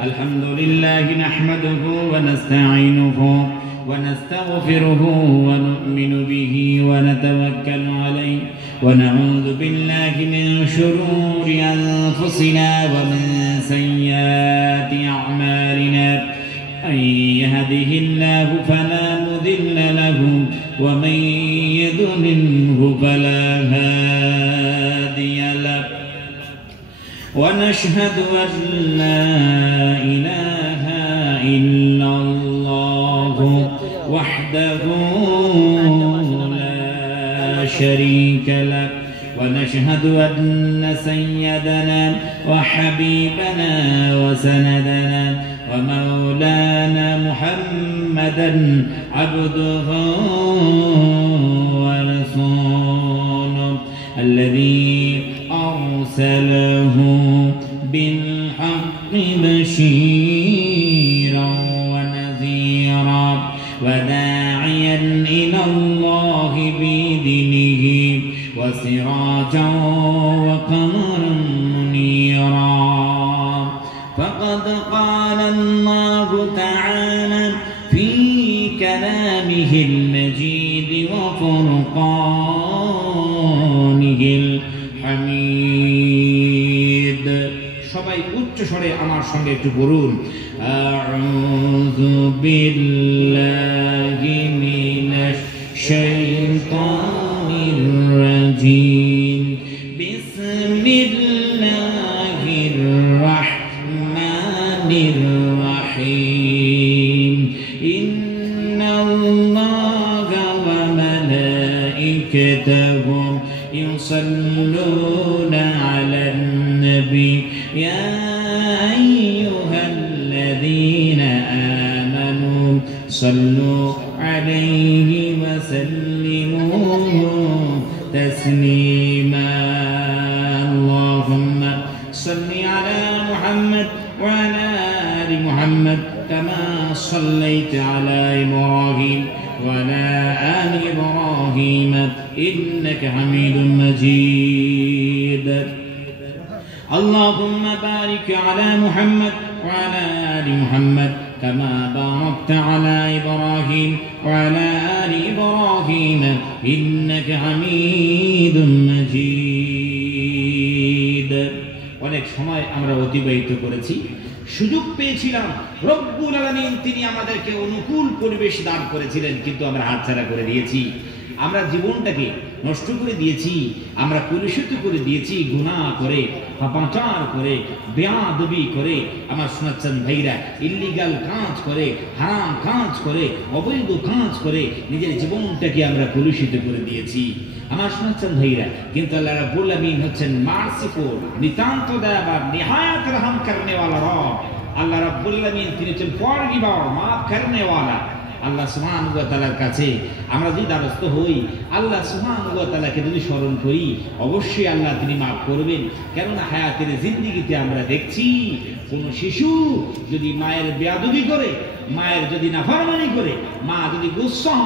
الحمد لله نحمده ونستعينه ونستغفره ونؤمن به ونتوكل عليه ونعوذ بالله من شرور أنفسنا ومن سيئات أعمالنا من يهده الله فلا مضل له ومن يضلله فلا هادي له ونشهد أن لا إله إلا الله وحده لا شريك له ونشهد أن سيدنا وحبيبنا وسندنا ومولانا محمدا عبده ورسوله الذي أرسله بالحق بشيرا ونذيرا وداعيا إلى الله بإذنه وسراجا وقمرا منيرا فقد قال الله تعالى في كلامه المجيد وفرقانه الحميد সবাই উচ্চ স্বরে আমার সঙ্গে একটু বলুন আউযু বিল্লাহি মিনাশ শাইতানির রাজীম বিসমিল্লাহির রাহমানির রাহিম ইন্নাল্লাহা ওয়া মালাইকাতাহু ইউসাল্লুনা আলান নবী يا أيها الذين آمنوا صلوا عليه وسلموا تسليما اللهم صل على محمد وعلى آل محمد كما صليت على إبراهيم وعلى آل إبراهيم إنك حميد مجيد اللهم بارك على محمد وعلى آل محمد كما باركت على إبراهيم وعلى آل إبراهيم إنك حميد مجيد অনেক সময় আমরা অতিবাহিত করেছি সুযোগ পেয়েছিলাম রব্বুল আলামিন তিনি আমাদেরকে অনুকূল পরিবেশ দান করেছিলেন কিন্তু আমরা হাতছাড়া করে দিয়েছি আমরা জীবনটাকে নষ্ট করে দিয়েছি আমরা কলুষিত করে দিয়েছি গুনাহ করে পাপাচার করে বেয়াদবি করে আমার শোনাচ্ছেন ভাইরা ইল্লিগাল কাজ করে হারাম কাজ করে অবৈধ কাজ করে নিজের জীবনটাকে আমরা কলুষিত করে দিয়েছি আমার শোনাচ্ছেন ভাইরা কিন্তু আল্লাহ রাব্বুল আলামিন হচ্ছেন মার্সিফুল নিতান্ত দয়াবান নিহায়াত রহম করনে ওয়ালা রব আল্লাহ রাব্বুল আলামিন তিনি হচ্ছেন ফরগিভার মাফ করনে ওয়ালা আল্লাহ সুবহানাহু ওয়া তাআলার কাছে আমরা যদি দ্বারস্থ হই আল্লাহ সুবহানাহু ওয়া তাআলাকে যদি স্মরণ করি অবশ্যই আল্লাহ তিনি মাফ করবেন কেননা হায়াতের জিন্দেগিতে আমরা দেখছি কোন শিশু যদি মায়ের বেয়াদবি করে মায়ের যদি নাফরমানি করে মা যদি গুসা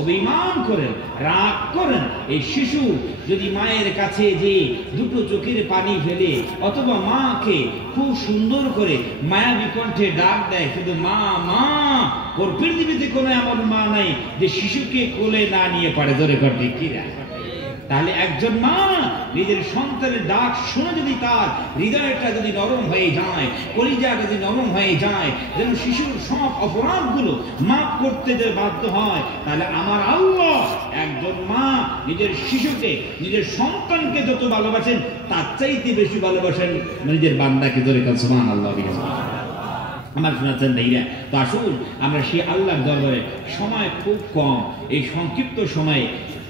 অভিমান করেন রাগ করেন এই শিশু যদি মায়ের কাছে যে দুটো চোখের পানি ফেলে অথবা মাকে খুব সুন্দর করে মায়াবী কণ্ঠে ডাক দেয় কিন্তু মা মা ওর পৃথিবীতে কোনো এমন মা নাই যে শিশুকে কোলে না নিয়ে পারে ধরে করতে কি তাহলে একজন মা নিজের সন্তানের ডাক শুনে যদি তার হৃদয়টা যদি নরম হয়ে যায় কলিজা যদি নরম হয়ে যায় যেন শিশুর সব অপরাধগুলো মাফ করতে যে বাধ্য হয় তাহলে আমার আল্লাহ একজন মা নিজের শিশুকে নিজের সন্তানকে যত ভালোবাসেন তার চাইতে বেশি ভালোবাসেন নিজের বান্দাকে ধরে কাল সুবহানাল্লাহ আমার শোনাচ্ছেন ভাইরা তো আসুন আমরা সেই আল্লাহর দরবারে সময় খুব কম এই সংক্ষিপ্ত সময়ে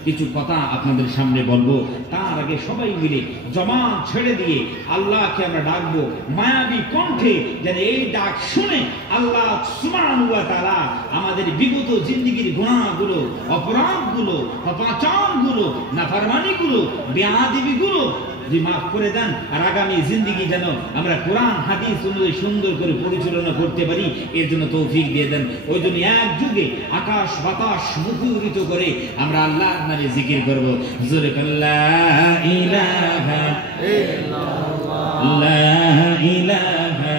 কিছু কথা আপনাদের সামনে বলবো তার আগে সবাই মিলে জবান ছেড়ে দিয়ে আল্লাহকে আমরা ডাকবো মায়াবী কণ্ঠে যেন এই ডাক শুনে আল্লাহ সুবহানাহু ওয়া তাআলা আমাদের বিগত জিন্দেগির গুনাহগুলো অপরাধগুলো পাপাচারগুলো নাফরমানিগুলো বেয়াদবিগুলো যদি মাফ করে দেন আর আগামী জিন্দেগি যেন আমরা কোরআন হাদিস অনুযায়ী সুন্দর করে পরিচালনা করতে পারি এর জন্য তৌফিক দিয়ে দেন ওই জন্য এক যুগে আকাশ বাতাস মুখরিত করে আমরা আল্লাহর নামে জিকির করব জোরে লা ইলাহা ইল্লাল্লাহ লা ইলাহা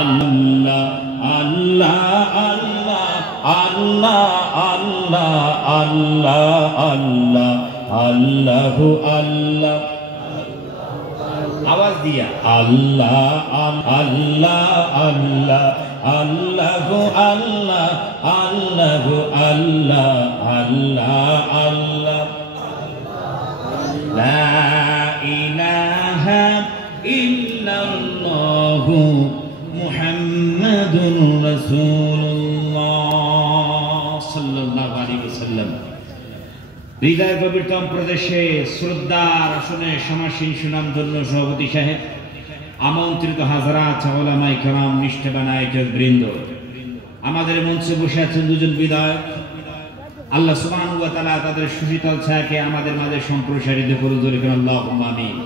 আল্লাহ আল্লাহ আল্লাহ আল্লাহ আল্লাহ আল্লাহ আল্লাহ আল্লাহু আল্লাহ আওয়াজ দিয়া আল্লাহ আল্লাহ আল্লাহ আল্লাহু আল্লাহ আল্লাহু আল্লাহ আল্লাহ আল্লাহ লা ইলাহা ইল্লাল্লাহু মুহাম্মাদুর রাসূলুল্লাহ সাল্লাল্লাহু আলাইহি ওয়াসাল্লাম। হৃদয় গভীরতম প্রদেশে শ্রদ্ধার আসনে সমাসীন সুনামধন্য সভাপতি সাহেব, আমন্ত্রিত হাজারাত ওলামায়ে কেরাম, নিষ্ঠবান আয়োজক বৃন্দ, আমাদের মঞ্চে বসে আছেন দুজন বিধায়ক। আল্লাহ সুবহানাহু ওয়া তাআলা তাদের সুশীতল ছায়াকে আমাদের মাঝে সম্প্রসারিত করুন, বলুন আল্লাহুম্মা আমিন।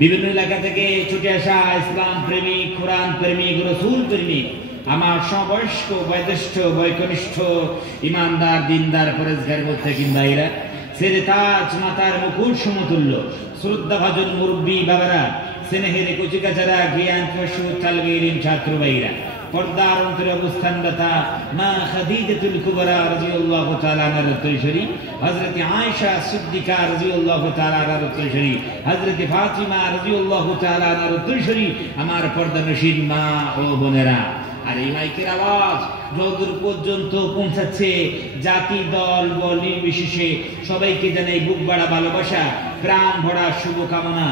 বিভিন্ন এলাকা থেকে ছুটে আসা ইসলাম প্রেমিক, কোরআন প্রেমিক, রাসূল প্রেমিক, আমার সমবয়স্ক, বয়োজ্যেষ্ঠ, বয়কনিষ্ঠ, ইমানদার, দিনদার, পরেজগার মুত্তাকিন ভাইরা, ছেলে তাজ মাতার মুকুট সমতুল্য শ্রদ্ধাভাজন মুরব্বী বাবারা, স্নেহের কচিকাচারা, জ্ঞান পশু তালবে ইলম ছাত্র ভাইরা, পর্দার অন্তরে অবস্থানরতা মা খাদিজাতুল কুবরা রাদিয়াল্লাহু তাআলা আনহার উত্তরসূরি, হযরত আয়েশা সিদ্দিকা রাদিয়াল্লাহু তাআলা আনহার উত্তরসূরি, হযরত ফাতিমা রাদিয়াল্লাহু তাআলা আনহার উত্তরসূরি, আমার পর্দানশীল মা ও বোনেরা। আর এই মাইকের আওয়াজ যতদূর পর্যন্ত পৌঁছাচ্ছে, জাতি দল বল নির্বিশেষে সবাইকে জানাই বুক বাড়া ভালোবাসা, প্রাণ ভরা শুভকামনা।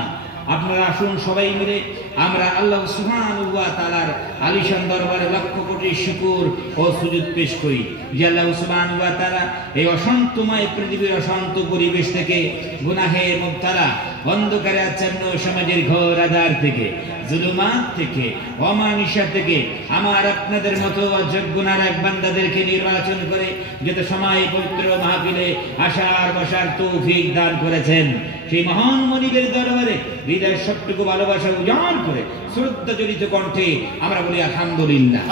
আপনারা আসুন সবাই মিলে আমরা আল্লাহ সুবহানাহু ওয়া তাআলার আলিশান দরবারে লক্ষ কোটি শুকর ও সুজুদ পেশ করি যে আল্লাহ সুবহানাহু ওয়া তাআলা এই অশান্তময় পৃথিবীর অশান্ত পরিবেশ থেকে, গুনাহে মুবতালা অন্ধকারে আচ্ছন্ন সমাজের ঘোর আঁধার থেকে, জুলুমাত থেকে, অমানিসা থেকে আমার আপনাদের মতো অযোগ্য নারায়ক বান্দাদেরকে নির্বাচন করে যত সময় পবিত্র মাহফিলে আসার বসার তৌফিক দান করেছেন, সেই মহান মনিবের দরবারে হৃদয়ের সবটুকু ভালোবাসা উজাড় করে শ্রদ্ধা জড়িত কণ্ঠে আমরা বলি আলহামদুলিল্লাহ।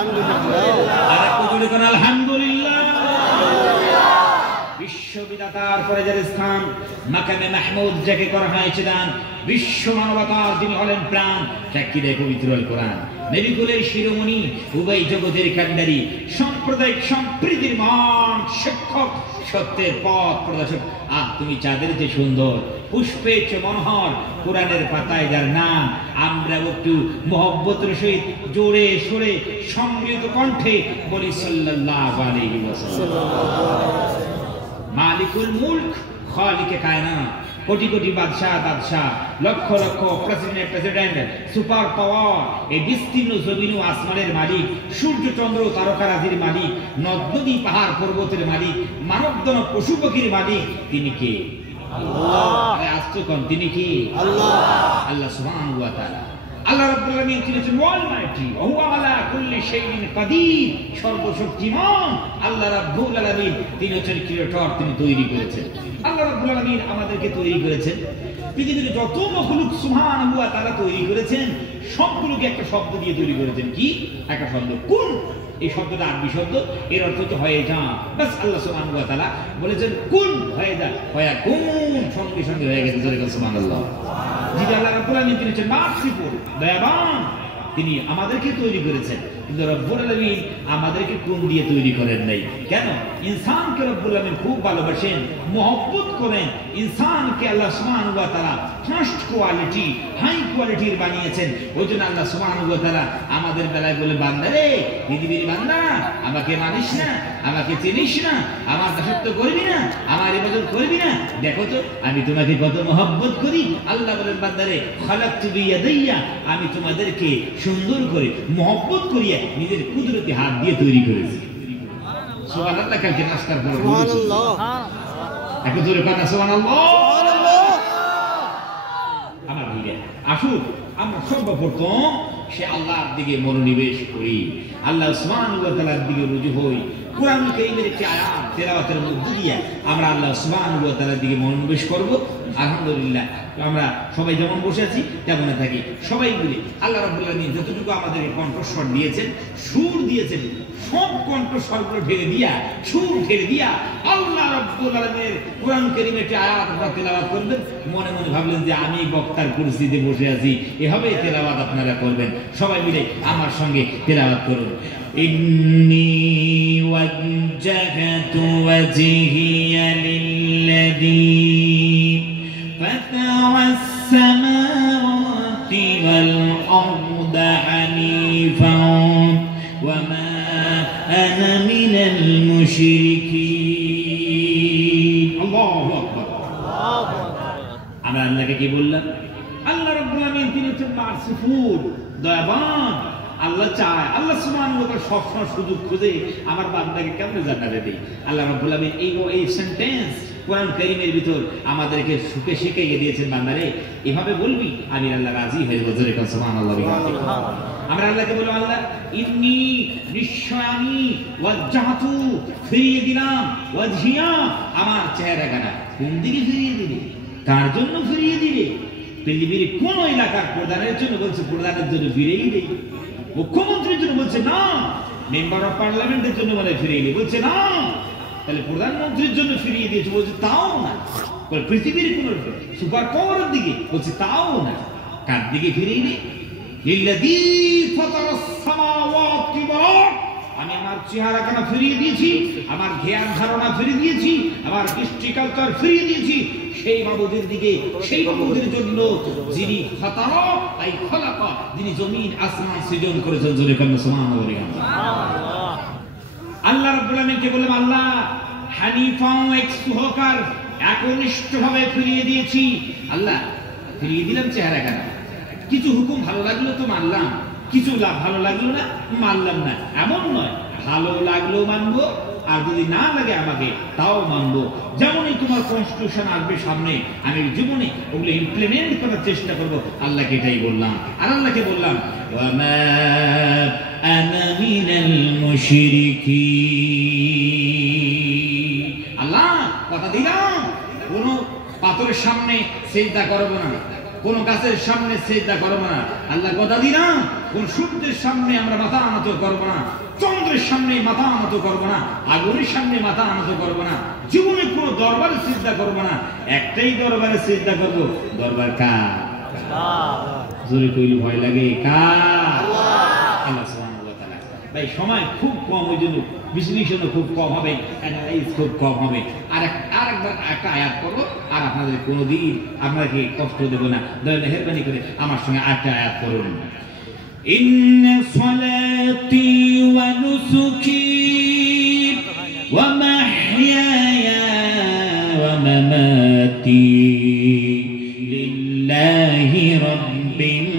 আর একটু জোরে কোন আলহামদুলিল্লাহ। বিশ্ববিদাতার ফরজের স্থান মাকামে মাহমুদ যাকে করা হয়েছে দান, বিশ্ব মানবতার যিনি হলেন প্রাণ, সাক্ষী দেয় পবিত্র আল কোরআন, নবিকুলের শিরোমণি, উভয় জগতের কান্ডারি, সাম্প্রদায়িক সম্প্রীতির মহান শিক্ষক, সত্যের পথ প্রদর্শক। তুমি চাঁদের যে সুন্দর, পুষ্পের চেয়ে মনোহর, কোরআনের পাতায় যার নাম, আমরা একটু মহব্বতের সহিত জোরে সোরে সম্মিলিত কণ্ঠে বলি সাল্লাল্লাহু আলাইহি ওয়াসাল্লাম। মালিকুল মুলক, খালিকে কায়নাত, কোটি কোটি বাদশাহ বাদশাহ, lakh lakh president, super power, এই বিস্তীর্ণ জমিন ও আসমানের মালিক, সূর্য চন্দ্র তারকারাজির মালিক, নদ নদী পাহাড় পর্বতের মালিক, মানব দানব পশু পাখির মালিক, তিনি কে? আল্লাহ। আশ্চর্য, তিনি কি? আল্লাহ। আল্লাহ সুবহানাহু ওয়া তাআলা, আল্লাহ রাব্বুল আলামিন তিনি হচ্ছেন অলমাইটি, ওয়া হুয়া আলা কুল্লি শাইইন কাদির, সর্বশক্তিমান। আল্লাহ রাব্বুল আলামিন তিনি হচ্ছেন ক্রিয়েটর, তিনি তৈরি করেছেন। আল্লাহ রাব্বুল আলামিন আমাদেরকে তৈরি করেছেন। পৃথিবীতে যত মাখলুক সুবহানাহু ওয়া তাআলা তৈরি করেছেন, সবগুলোকে একটা শব্দ দিয়ে তৈরি করেছেন। কি? একটা শব্দ, কুন। এই শব্দটা আরবি শব্দ, এর অর্থ হচ্ছে হয়ে যা। বাস আল্লাহ সুবহানাহু ওয়া তাআলা বলেছেন কুন, হয়ে যা, হয়া কুন, সঙ্গে সঙ্গে হয়ে গেছে। সুবহানাল্লাহ। যিনি আল্লাহ রাব্বুল আলামিন তিনি হচ্ছেন মাসিফুল, দয়াবান, তিনি আমাদেরকে তৈরি করেছেন। কিন্তু রব্বুল আলামিন আমাদেরকে কোন দিয়ে তৈরি করেন নাই? কেন? ইনসানকে রব্বুল আলামিন খুব ভালোবাসেন, মহব্বত করেন। ইনসানকে আল্লাহ সুবহানাহু ওয়া তাআলা ফার্স্ট কোয়ালিটি, হাই কোয়ালিটির বানিয়েছেন। ওই জন্য আল্লাহ সুবহানাহু ওয়া তাআলা আমাদের বেলায় বলে, বান্দা রে, পৃথিবীর বান্দা, আমাকে মানিস না, আমাকে চিনিস না, আমার দাসত্ব করবি না, আমার ইবাদত করবি না, দেখো তো আমি তোমাকে কত মহব্বত করি। আল্লাহ বলেন, বান্দা রে, খালাকতু বিয়াদাইয়া, আমি তোমাদেরকে সুন্দর করে মহব্বত করিয়া নিজের কুদরতি হাত দিয়ে তৈরি করেছি। সুবহানাল্লাহ। কালকে নাস্তার পরে সুবহানাল্লাহ, একটু জোরে কানা সুবহানাল্লাহ। আমার ভাইরা, আসুন আমরা সর্বপ্রথম সে আল্লাহর দিকে মনোনিবেশ করি, আল্লাহ সুবহানাহু ওয়া তাআলার দিকে রুজু হই। কোরআন কারীমের একটি আয়াত তেলাওয়াতের মধ্যে দিয়ে আমরা আল্লাহ সুবহানাহু ওয়া তাআলার দিকে মনোনিবেশ করব। আলহামদুলিল্লাহ, আমরা সবাই যেমন বসে আছি তেমন থাকি, সবাই মিলে আল্লাহ রাব্বুল আলামিন যতটুকু আমাদেরকে কণ্ঠস্বর দিয়েছেন, সুর দিয়েছেন, সব কণ্ঠস্বরগুলো ঢেলে দিয়া, সুর ঢেলে দিয়া আল্লাহ রাব্বুল আলামিনের কোরআন কারীমের একটি আয়াত আমরা তেলাওয়াত করবেন। মনে মনে ভাবলেন যে আমি বক্তার কুরসিতে বসে আছি, এভাবে তেলাওয়াত আপনারা করবেন। সবাই মিলে আমার সঙ্গে তেলাওয়াত করুন। ইন্নী ওয়াজ্জাহতু ওয়াজহিয়া লিল্লাযী ফাতারাস সামাওয়াতি ওয়াল আরদা হানিফান ওয়া মা আনা মিনাল মুশরিকিন। আল্লাহু আকবার। আমরা আল্লাহকে কি বললাম? আল্লাহ রাব্বুল আলামিন তিনি হচ্ছেন মারসুফুর, দয়াবান। আল্লাহ চায়, আল্লাহ সুবহানাহু ওয়া তাআলা সবসময় সুযোগ খুঁজে আমার বান্দাকে কেমনে জান্নাতে দেই। আল্লাহ রাব্বুল আলামিন এই সেন্টেন্স কোরআন কারীমের ভিতর আমাদেরকে সুখে শিখিয়ে দিয়েছেন, বান্দারে এভাবে বলবি আমি আল্লাহ রাজি হয়ে যাব। জোরে কোন সুবহানাল্লাহ। আমরা আল্লাহকে বলবো, আল্লাহ ইন্নী নিশ্চয় আমি ওয়াজ্জাহতু ফিরিয়ে দিলাম, ওয়াজহিয়া আমার চেহারাখানা। কোন দিকে ফিরিয়ে দিবে? কার জন্য ফিরিয়ে দিবে? পৃথিবীর কোন এলাকার প্রধানের জন্য বলছে প্রধানের জন্য ফিরিয়ে দিই, মুখ্যমন্ত্রীর জন্য বলছে না, মেম্বার অফ পার্লামেন্টের জন্য বলে ফিরিয়ে দিই, বলছে না, তাহলে প্রধানমন্ত্রীর জন্য ফিরিয়ে দিয়েছে, বলছে তাও না। পৃথিবীর কোন সুপার পাওয়ারের দিকে বলছে তাও না। কার দিকে ফিরিয়ে দিই? লিল্লাযী ফাতারাস সামাওয়াতি ওয়াল আরদ। আমি আমার চেহারাখানা ফিরিয়ে দিয়েছি, আমার জ্ঞান ধারণা ফিরিয়ে দিয়েছি, আমার দৃষ্টি কালচার ফিরিয়ে দিয়েছি সেই মাবুদের দিকে, সেই মাবুদের জন্য যিনি ফাতারা আই খলাকা, যিনি জমিন আসমান সৃজন করেছেন। জোরে কান্না সুবহানাল্লাহ। আল্লাহ রাব্বুল আলামিনকে বললাম, আল্লাহ হানিফা এক্সহকার একনিষ্ঠভাবে ফিরিয়ে দিয়েছি। আল্লাহ ফিরিয়ে দিলাম চেহারাখানা। কিছু হুকুম ভালো লাগলো তো মানলাম, কিছু ভালো লাগলো না মানলাম না, এমন নয়। ভালো লাগলো মানবো, আর যদি না লাগে আমাকে তাও মানবো। যেমনই তোমার কনস্টিটিউশন আসবে সামনে, আমি জীবনে ওগুলো ইমপ্লিমেন্ট করার চেষ্টা করবো। আল্লাহকে এটাই বললাম। আর আল্লাহকে বললাম, ওয়া মা আনা মিনাল মুশরিকিন। আল্লাহ কথা দিলাম, কোন পাথরের সামনে সিজদা করব না, কোন গাছের সামনে সিজদা করব না। আল্লাহ কথা দিলাম, কোন সূর্যের সামনে আমরা মাথা আনত করব না, চন্দ্রের সামনে মাথা আনত করব না, আগুনের সামনে মাথা আনত করব না, জীবনে কোনো দরবারে সিজদা করব না। একটাই দরবারে সিজদা করব। দরবার কার? জোরে কইলে ভয় লাগে, কার? আল্লাহ সুবহানাহু ওয়া তাআলা। ভাই সময় খুব কম, ওই জন্য বিশ্লেষণও খুব কম হবে, অ্যানালাইজ খুব কম হবে। আরেকবার একটা আয়াত করবো, আর আপনাদের কোনোদিন আপনাকে কষ্ট দেব না। দয়া মেহেরবানি করে আমার সঙ্গে একটা আয়াত করুন। ইন্না সালাতি ওয়া নুসুকি ওয়া মাহইয়ায়া ওয়া মামাতি লিল্লাহি রাব্বিল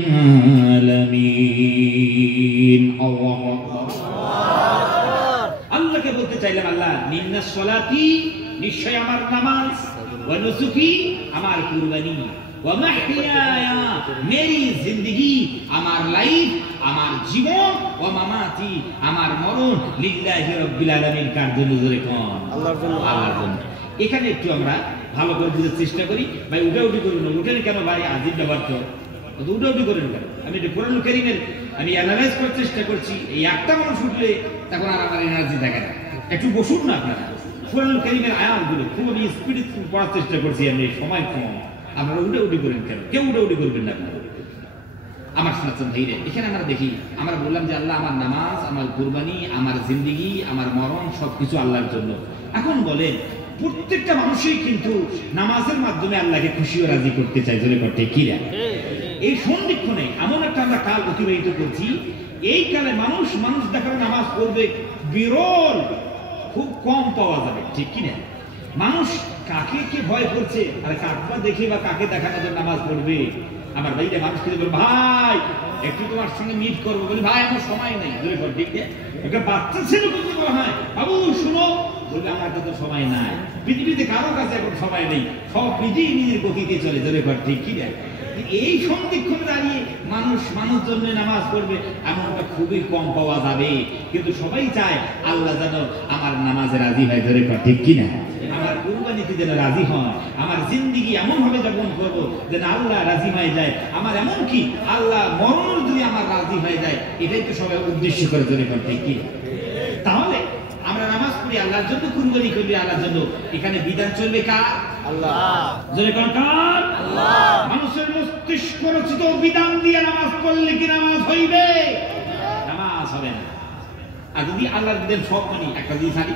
আলামিন। আল্লাহু আকবার। আল্লাহকে বলতে চাইলাম, আল্লাহ ইন্না সালাতি নিশ্চয় আমার নামাজ, ওয়া নুসুকি আমার কুরবানি, ওয়া মাহইয়ায়া মেরি জিন্দেগি, আমার লাইফ, আমার জীবন, ওয়া মামাতি আমার মরণ, লিল্লাহি রাব্বিল আলামিন কার জন্য? জোরে কোন? আল্লাহর জন্য। আল্লাহর জন্য। এখানে একটু আমরা ভালো করে বুঝার চেষ্টা করি। ভাই উঠাউঠি করুন না, উঠেন কেন ভাই? আজিব ব্যাপার তো, উঠাউঠি করেন কেন? আমি এটা কোরআন কারীমের আমি অ্যানালাইজ করার চেষ্টা করছি। এই একটা মানুষ উঠলে তখন আর আমার এনার্জি থাকে না। একটু বসুন না আপনারা। কোরআন কারীমের আয়াতগুলো খুব আমি স্পিডে পড়ার চেষ্টা করছি, আমি সময় কম। আপনারা উঠাউঠি করেন কেন? কেউ উঠাউঠি করবেন না আপনারা। আমার শোনাচ্ছেন ভাইরে, এখানে আমরা দেখি, আমরা বললাম যে আল্লাহ আমার নামাজ, আমার কুরবানি, আমার জিন্দেগি, আমার মরণ সবকিছু আল্লাহর জন্য। এখন বলেন, প্রত্যেকটা মানুষই কিন্তু নামাজের মাধ্যমে আল্লাহকে খুশি ও রাজি করতে চায়। জোরে করতে কিরা? এই সন্ধিক্ষণে এমন একটা আমরা কাল অতিবাহিত করছি, এই কালে মানুষ দেখার নামাজ পড়বে বিরল, খুব কম পাওয়া যাবে, ঠিক কিনা? মানুষ কাকে কে ভয় করছে, আর কাকবা দেখে বা কাকে দেখানোর জন্য নামাজ পড়বে? আমার ভাইরা মানুষ কিন্তু বলবে, ভাই একটু তোমার সঙ্গে মিট করবো, বলি ভাই আমার সময় নেই। জোরে কর, ঠিক না? একটা বাচ্চা ছেলে বলতে বলা হয়, বাবু শুনো, বলবে আমার কাছে সময় নাই। পৃথিবীতে কারো কাছে এখন সময় নেই, সব নিজেই নিজের গতিতে চলে। জোরে কর, ঠিক কি না? এই সন্ধিক্ষণে দাঁড়িয়ে মানুষ জন্য নামাজ পড়বে, এমনটা খুবই কম পাওয়া যাবে। কিন্তু সবাই চায় আল্লাহ যেন আমার নামাজে রাজি হয়। ধরে কর, ঠিক কিনা? আমার কুরবানিতে যেন রাজি হয়, আমার জিন্দেগি এমন ভাবে যাপন করবো যেন আল্লাহ রাজি হয়ে যায়, আমার এমন কি আল্লাহ মরণ যদি আমার রাজি হয়ে যায়, এটাই তো সবাই উদ্দেশ্য করে। ধরে কর, ঠিক কি? তাহলে আমরা নামাজ পড়ি আল্লাহর জন্য, কুরবানি করি আল্লাহর জন্য। এখানে বিধান চলবে কার? আল্লাহ। জোরে কোন কার? মানুষের মস্তিষ্ক রচিত বিধান দিয়ে নামাজ পড়লে কি নামাজ হইবে? নামাজ হবে না। আর যদি আল্লাহর বিধান সব মানি, একটা জিনিস আনি,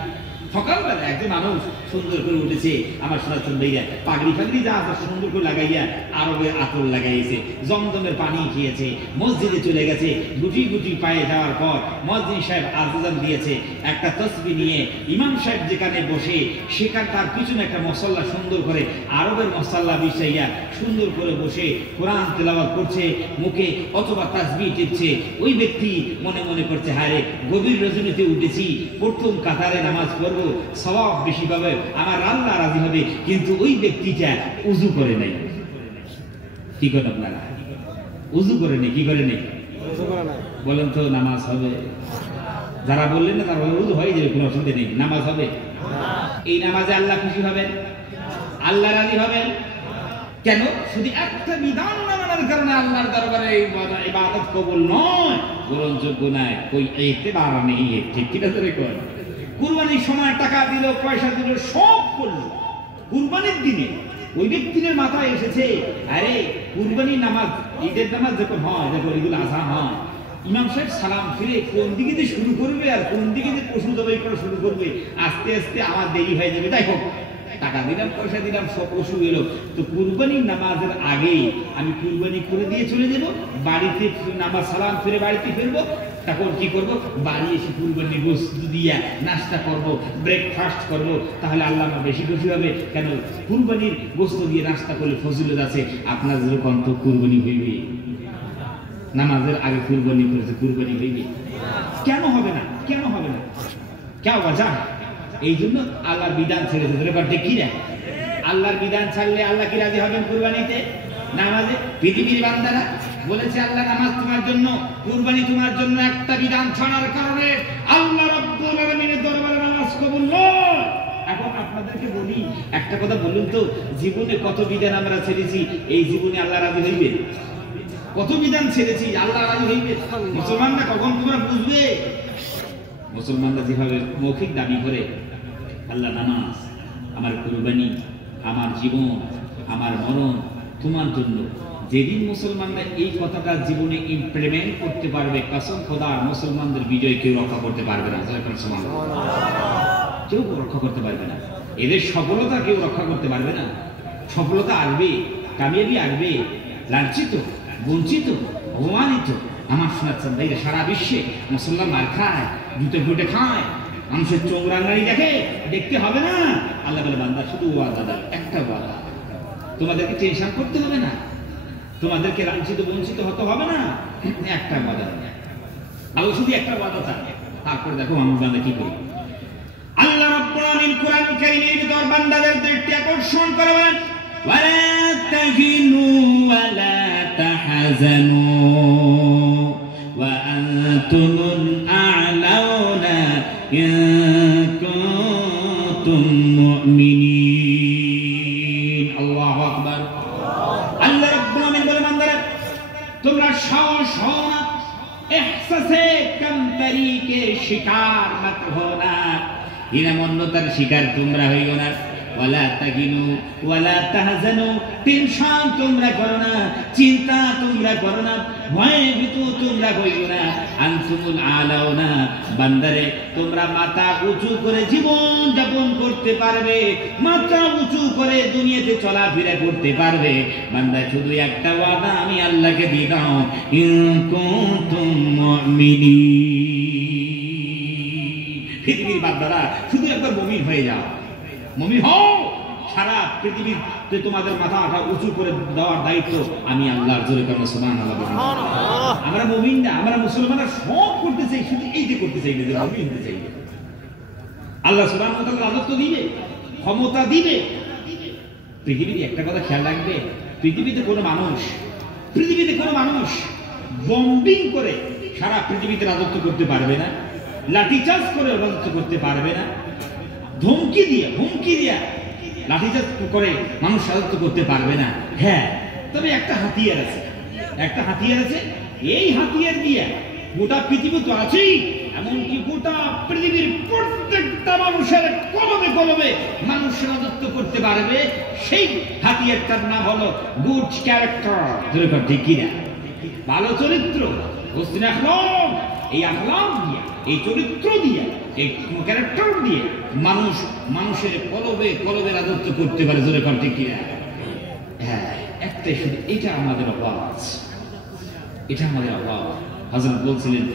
সকালবেলা একজন মানুষ সুন্দর করে উঠেছে, আমার শোনাচ্ছেন ভাইয়া, পাগড়ি ফাগড়ি যা আছে সুন্দর করে লাগাইয়া আরবের আতর লাগাইছে, জমজমের পানি খেয়েছে, মসজিদে চলে গেছে, গুটি গুটি পায়ে যাওয়ার পর মুয়াজ্জিন সাহেব আজান দিয়েছে, একটা তসবিহ নিয়ে ইমাম সাহেব যেখানে বসে সেখানে তার পিছনে একটা মসল্লা সুন্দর করে আরবের মসল্লা বিছাইয়া সুন্দর করে বসে কোরআন তেলাওয়াত করছে মুখে, অথবা তাসবিহ টিপছে। ওই ব্যক্তি মনে মনে করছে, হায় রে, গভীর রজনীতে উঠেছি, প্রথম কাতারে নামাজ পড়ব, সওয়াব বেশি পাবে, আমার আল্লাহ রাজি হবে। কিন্তু ওই ব্যক্তিটা উযু করে নাই। কি করেন আপনারা? উযু করে নেই। কি করে নেই? বলেন তো নামাজ হবে? যারা বললেন না তারা উযু হয়ে যাবে, কোনো অসুবিধা নেই, নামাজ হবে। এই নামাজে আল্লাহ খুশি হবেন? আল্লাহ রাজি হবেন? কেন? শুধু একটা বিধান না মানার কারণে আল্লাহর দরবারে এই ইবাদত কবুল নয়, গ্রহণযোগ্য নয়। কই এতে বাড়া নেই, ঠিক ঠিক আছে রে? কর কুরবানির সময় টাকা দিল, পয়সা দিল, সব করলো। কুরবানির দিনে ওই ব্যক্তির মাথায় এসেছে, আরে কুরবানির নামাজ, ঈদের নামাজ যখন হয়, যখন এগুলো আসান হয়, ইমাম সাহেব সালাম ফিরে কোন দিকে যে শুরু করবে আর কোন দিকে যে পশু জবাই করা শুরু করবে, আস্তে আস্তে আমার দেরি হয়ে যাবে। তাই হোক, টাকা দিলাম, পয়সা দিলাম, সব পশু এলো, তো কুরবানির নামাজের আগেই আমি কুরবানি করে দিয়ে চলে যাব, বাড়িতে নামাজ সালাম ফিরে বাড়িতে ফিরবো। তখন কি করব? বাড়ি এসে কুরবানির গোশত দিয়া নাস্তা করব, ব্রেকফাস্ট করব, তাহলে আল্লাহ আমার বেশি খুশি হবে। কেন? কুরবানির গোশত দিয়ে নাস্তা করলে ফজিলত আছে। আপনার যেরকম তো কুরবানি হইবে, নামাজের আগে কুরবানি করেছে, কুরবানি হইবে? কেন হবে না? কেন হবে না? কেন বাজা? এই জন্য আল্লাহর বিধান ছেড়েছে। ব্যাপারটা কি রে? আল্লাহর বিধান ছাড়লে আল্লাহ কি রাজি হবেন কুরবানিতে? নামাজে পৃথিবীর বান্দারা বলেছে, আল্লাহ নামাজ তোমার জন্য, কুরবানি তোমার জন্য। একটা বিধান ছাড়ার কারণে আল্লাহ রাব্বুল আলামিনের দরবারে নামাজ কবুল নয়। এখন আপনাদেরকে বলি একটা কথা, বলুন তো, জীবনে কত বিধান আমরা ছেড়েছি, এই জীবনে আল্লাহ রাজি হইবে? কত বিধান ছেড়েছি, আল্লাহ রাজি হইবে? মুসলমানরা কখন তোমরা বুঝবে? মুসলমানরা যেভাবে মৌখিক দাবি করে, আল্লাহ নামাজ, আমার কুরবানি, আমার জীবন, আমার মরণ তোমার জন্য, যেদিন মুসলমানরা এই কথাটা জীবনে ইমপ্লিমেন্ট করতে পারবে, কসম খোদার, মুসলমানদের বিজয় কেউ রক্ষা করতে পারবে না। কেউ রক্ষা করতে পারবে না। এদের সফলতা কেউ রক্ষা করতে পারবে না। সফলতা আসবে, কামিয়াবি আসবে, লাঞ্ছিত, বঞ্চিত, অপমানিত। আমার শোনাচ্ছেন ভাই, সারা বিশ্বে মুসলমান মার খায়, জুতো ফুটে খায়, মানুষের চোখ রাঙানি দেখে, দেখতে হবে না। আল্লাহ বলে, বান্দা শুধু ওয়াদা দাও, একটা ওয়াদা, তোমাদেরকে টেনশন করতে হবে না, তোমাদেরকে লাঞ্ছিত বঞ্চিত হতে হবে না, একটা ওয়াদা। আল্লাহ শুধু একটা ওয়াদা থাকে। তারপর দেখো আমি বান্দা কি করি। আল্লাহ রাব্বুল আলামিন কোরআন কারীমের ভিতর বান্দাদের দৃষ্টি আকর্ষণ করবেন, ওয়ালা তাহিনু ওয়ালা তাহজানু ওয়া আনতুমুল আ'লাউনা ইন কুনতুম মুমিনিন। আল্লাহু আকবার। আল্লাহ রাব্বুল আলামিন বলেন, বান্দারা তোমরা সাহস হও না, ইহসাসে কামতারি কে শিকার মত হো না, হীনমন্যতার শিকার তোমরা হইও না। ওয়ালা তাহিনু ওয়ালা তাহজানু, টেনশন তোমরা করো না, চিন্তা তোমরা করো না, ভয়ে ভীত তোমরা হইও না। আনতুমুল আলাউনা, বান্দারে তোমরা মাথা উঁচু করে জীবন যাপন করতে পারবে, মাথা উঁচু করে দুনিয়াতে চলাফেরা করতে পারবে। বান্দা শুধু একটা ওয়াদা আমি আল্লাহকে দিয়ে দাও, ইন কুনতুম মুমিনিন। পৃথিবীর বান্দারা শুধু একবার মুমিন হয়ে যাও, মুমিন হও। সারা পৃথিবীতে তোমাদের মাথা উঁচু করে দেওয়ার দায়িত্ব আমি আল্লাহর। জোরে করো সুবহানাল্লাহ। আমরা মুমিন না, আমরা মুসলমানরা সব করতে চাই, শুধু এইটা করতে চাই না, যে মুমিন হতে চাই। আল্লাহ সুবহানাহু ওয়া তাআলা রাজত্ব দিবে, ক্ষমতা দিবে। পৃথিবীতে একটা কথা খেয়াল রাখবে, পৃথিবীতে কোনো মানুষ বম্বিং করে সারা পৃথিবীতে রাজত্ব করতে পারবে না, লাঠিচার্জ করে রাজত্ব করতে পারবে না, হুমকি দিয়া লাঠিচার্জ করে মানুষ রাজত্ব করতে পারবে না। হ্যাঁ, তবে একটা হাতিয়ার আছে, এই হাতিয়ার দিয়ে গোটা পৃথিবী তো আছেই, এমনকি গোটা পৃথিবীর প্রত্যেকটা মানুষের কলবে কলবে মানুষ রাজত্ব করতে পারবে, সেই হাতিয়ারটার নাম হলো গুড ক্যারেক্টার। ঠিক কিনা? ভালো চরিত্র, হোসনে আখলাক। এই আখলাক দিয়ে, এই চরিত্র দিয়ে, এই ক্যারেক্টার দিয়ে মানুষের কলবে কলবে রাজত্ব করতে পারে। জোরে কর ঠিক কিনা? হ্যাঁ, একটাই শুধু, এটা আমাদের অভাব, এটা আমাদের অভাব। হযরত বলছিলেন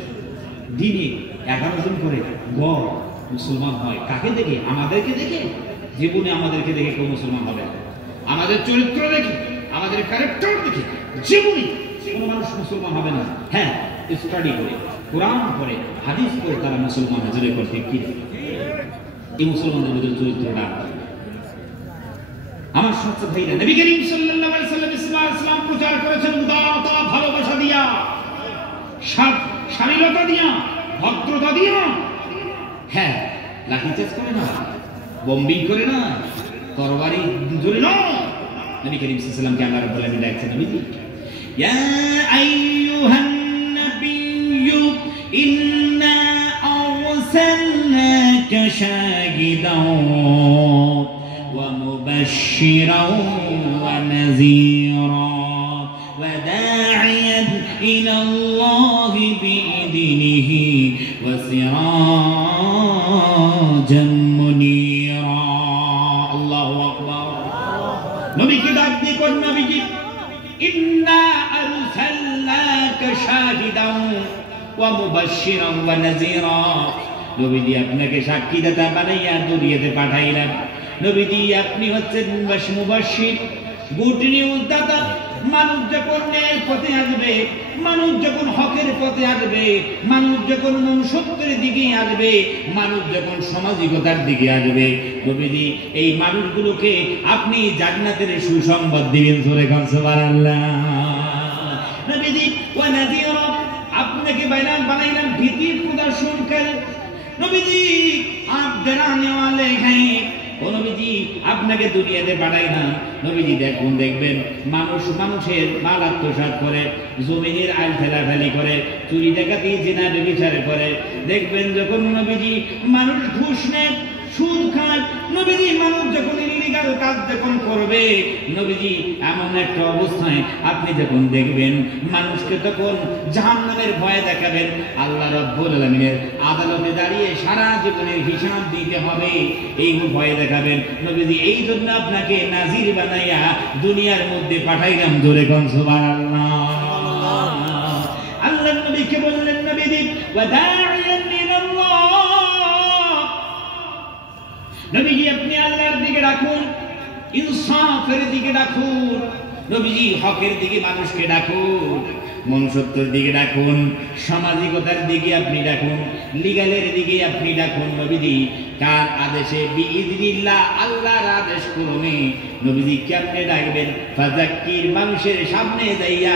দিনে 11 জন করে গড় মুসলমান হয়। কাকে দেখে? আমাদেরকে দেখে। জীবনে আমাদেরকে দেখে কেউ মুসলমান হবে না। আমাদের চরিত্র দেখে, আমাদের ক্যারেক্টার দেখে জীবনে কোনো মানুষ মুসলমান হবে না। হ্যাঁ, স্টাডি করে, কোরআন পড়ে, হাদিস পড়ে তারা মুসলমান হাজিরে করতে কি এই মুসলমানদের ভিতরে চরিত্রটা। আমার সত্য ভাইরা, নবী করিম সাল্লাল্লাহু আলাইহি ওয়াসাল্লাম ইসলাম প্রচার করেছেন উদারতা, ভালোবাসা দিয়া, শালীনতা দিয়া, ভদ্রতা দিয়া। হ্যাঁ, লাঠিচার্জ করে না, বম্বিং করে না, তরবারি ধরে না। নবী করিম সাল্লাল্লাহু আলাইহি ওয়াসাল্লামকে আল্লাহ রাব্বুল আলামিন ডাকছেন, নবীজি ইয়া আইয়ুহান নাবিয়্যু ইন্না আরসালনাকা শাহিদাও ওয়া মুবাশশিরাও ওয়া নাযীরা ওয়া দা'iয়ান ইলাল্লাহি বিইذনিহি ওয়া সিরাজাম মুনীরা। আল্লাহু আকবার। নবীকে ডাক দিয়ে কোন নবীজি ইন্না আরসালনাকা শাহিদাও ওয়া মুবাশশিরাও ওয়া নাযীরা। নবীজি আপনাকে সাক্ষীদাতা বানাইয়া দুনিয়াতে পাঠাইলাম। নবীজি আপনি হচ্ছেন মুবাশশির, গুড নিউজ দাতা। মানুষ যখন ন্যায়ের পথে আসবে, মানুষ যখন হকের পথে আসবে, মানুষ যখন মনুষ্যত্বের দিকে আসবে, মানুষ যখন সামাজিকতার দিকে আসবে, নবীজি এই মানুষগুলোকে আপনি জান্নাতের সুসংবাদ দিবেন। জোরে কোন সুবহানাল্লাহ। নবীজি ওয়া নাযীরা, আপনাকে বানাইলাম ভীতি প্রদর্শনকারী। নবীজি আপ ডরানে ওয়ালে হ্যাঁ। ও নবীজি আপনাকে দুনিয়াতে পাঠাই না। নবীজি দেখবেন মানুষের মাল আত্মসাৎ করে, জমিনের আইল ফেলাফেলি করে, চুরি ডাকাতি জিনা ব্যভিচার করে। দেখবেন যখন নবীজি মানুষ ঘুষ নেয়, সুদ খায়, নবীজি মানুষ যখন ইলিগাল কাজ যখন করবে, নবীজি এমন একটা অবস্থায় আপনি যখন দেখবেন মানুষকে তখন জাহান্নামের ভয় দেখাবেন। আল্লাহ রাব্বুল আলামিনের আদালতে দাঁড়িয়ে সারা জীবনের হিসাব দিতে হবে, এই ভয় দেখাবেন। নবীজি এই জন্য আপনাকে নাজির বানাইয়া দুনিয়ার মধ্যে পাঠাইলাম। জোরে কোন সুবহানাল্লাহ। আল্লাহ নবীকে বললেন, নবীজি ওয়া দা'iয়ান ইলাল্লাহ। নবীজি আপনি আল্লাহর দিকে ডাকুন, ইনসাফের দিকে ডাকুন। নবীজি হকের দিকে মানুষকে ডাকুন, মনুষ্যত্বের দিকে ডাকুন, সামাজিকতার দিকে আপনি ডাকুন, লিগালের দিকে আপনি ডাকুন। নবীজি কার আদেশে? বিইذনিল্লাহ, আল্লাহর আদেশ ক্রমে। নবীজি কেমনে ডাকবেন? ফাযাক্কির, মানুষের সামনে যাইয়া